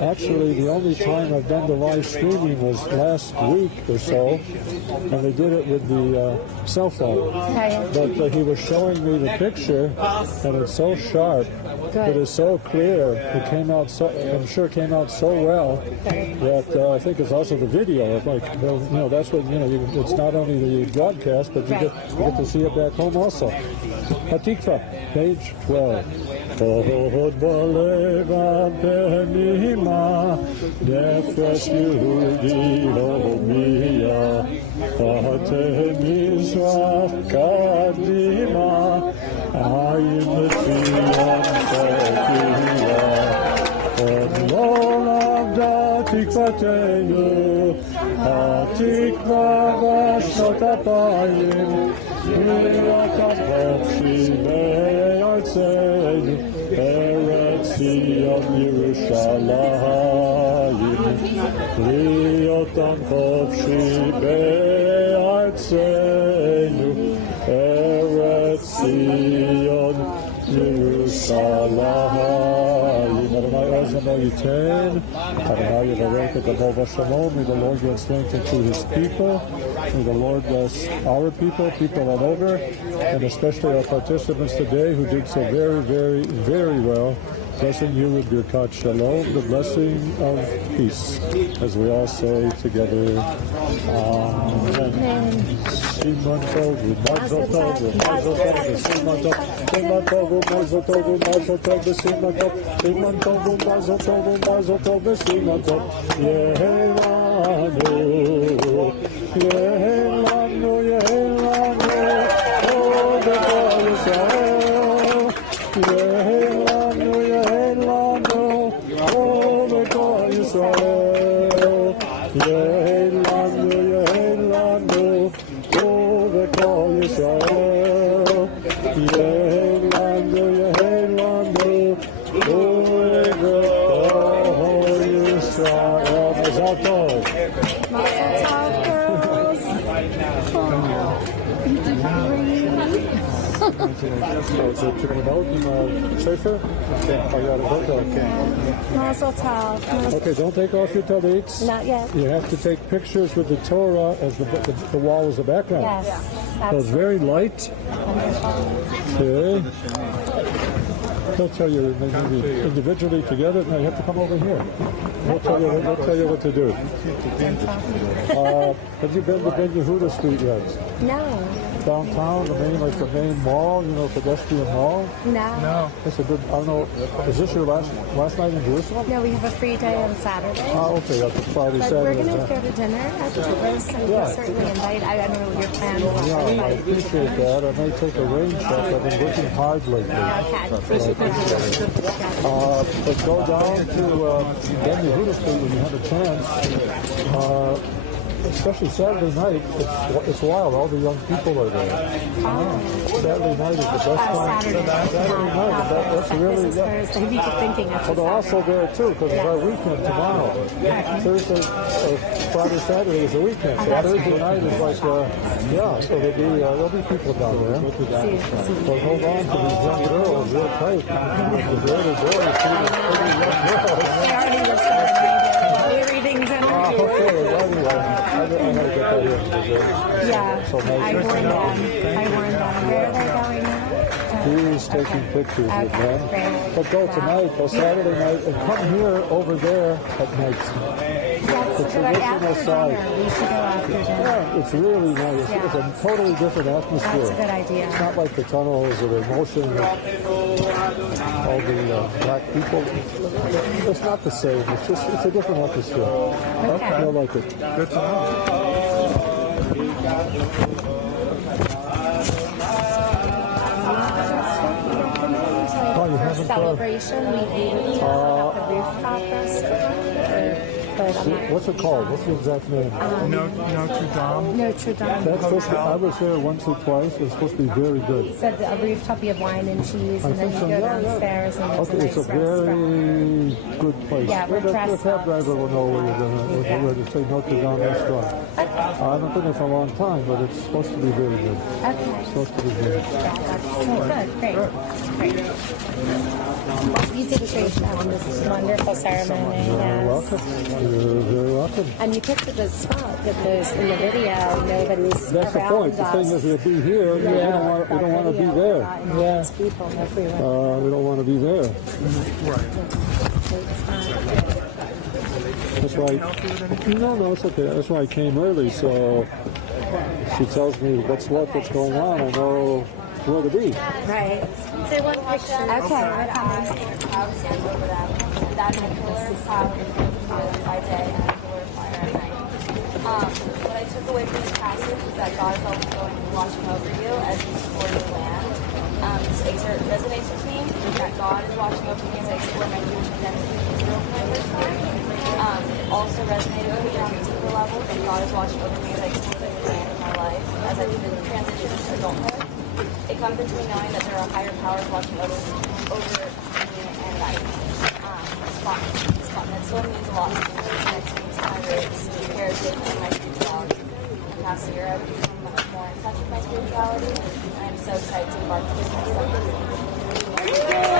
Actually, the only time I've done the live streaming was last week or so, and they did it with the cell phone. But he was showing me the picture, and it's so sharp. It is so clear. It came out so, I'm sure, came out so well that I think it's also the video. Like, that's what it's not only the broadcast, but you get to see it back home also. Hatikva, page 12. Od boleva penima, nefesh Yehudi homia, ate mizrach kadima, ayim letzion sofia. Od lo avda tikvatenu, hatikva vashnot apayim, להיות החופשי בארצנו, ארץ ציון ירושלים. להיות החופשי בארצנו, Lo Yitain. Adonai Yivarech et Amo V'Shalom. May the Lord grant strength unto His people. May the Lord bless our people all over, and especially our participants today who did so very, very, very well. Blessing you with Birkat Shalom, the blessing of peace, as we all say together. Amen. Siman Tov, Mazel Tov, Mazel Tov, Siman Tov, Siman Tov, Mazel Tov, Mazel Tov, Siman Tov, Siman Tov, Mazel Tov, Mazel Tov, Siman Tov. Yehelanu, Yehelanu, Yehelanu, oh, B'Kol Yisrael, Yehelanu, Yehelanu, oh, B'Kol Yisrael, Yehelanu, Yehelanu, oh, B'Kol Yisrael, Yehelanu, Yehelanu, oh, B'Kol Yisrael. Mazal Tov. Mazel tov, girls. Oh, is it chicken about Sefer? Oh, you got a book? Okay. Mazel tov. Okay, don't take off your talits. Not yet. You have to take pictures with the Torah as the wall is the background. Yes. So it's very light. Okay. He'll tell you maybe individually together. No, you have to come over here. He'll tell you what to do. Have you been to Ben Yehuda Street yet? No. Downtown, the main mall, pedestrian mall. No. It's a good. I don't know. Is this your last night in Jerusalem? No, we have a free day on Saturday. Okay, that's Friday, But Saturday. we're going to go to dinner after this, and we'll certainly invite. I don't know what your plans are. Yeah, I appreciate that. I may take a rain check. I've been working hard lately. But go down to Ben Yehuda Street when you have a chance. Especially Saturday night, it's wild. All the young people are there. Saturday night is the best time. Saturday night, that's really. Thursday. We keep thinking it's Well, they're also there too because it's our weekend tomorrow. Thursday, Friday, Saturday is the weekend. So Thursday night is like, so there'll be people down there. But hold on to these young girls real tight. The early boys, pretty young girls. They already look so excited. We're eating dinner. Okay, anyway. I gotta get that in. Yeah, So nice. I warned them. Where are they going now? He's taking pictures with them. Great. But go tonight, go Saturday night, and come here over there at night. Yes, The traditional side. we should go after dinner. Yeah, it's really nice. Yeah. It's a totally different atmosphere. That's a good idea. It's not like the tunnels or the motion with all the black people. It's not the same. It's a different atmosphere. Okay. I like it. Good to know. Oh, you haven't Celebration, we ate at the rooftop restaurant. What's it called? What's the exact name? Notre Dame. Notre Dame. That's supposed to, I was there once or twice. It's supposed to be very good. Said a rooftop, you have wine and cheese, and then you go downstairs and there's Okay, a it's a nice restaurant. very good place. Yeah, we're the dressed cab up. driver will know where you're going to say Notre Dame restaurant. I haven't been there for a long time, but it's supposed to be very good. Okay. It's supposed to be good. Yeah, that's so good. Great. You did a great job on this wonderful ceremony. You're Yes. welcome. You're very welcome. And you picked a good spot because in the video, nobody's That's the around point. The us. thing is, we'll be here. We don't want to be there. Yeah. People everywhere. We don't want to be there. That's why. No, it's okay. That's why I came early. So she tells me what's going on. I know where to be. Right. They want pictures. Okay, we're coming. That influence how it feels by day and glorify at night. What I took away from this passage is that God is always going to be watching over you as you explore your land. This excerpt resonates with me, that God is watching over me as I explore my Jewish identity in Israel for my first time. It also resonated with me on a deeper level that God is watching over me as I explore the land of my life, as I transition to adulthood. It comforts me knowing that there are higher powers watching over me and I. Spot. That still means a lot to me. It connects me to my roots, heritage, and my spirituality. In the past year, I've become much more in touch with my spirituality, and I'm so excited to embark on this next step.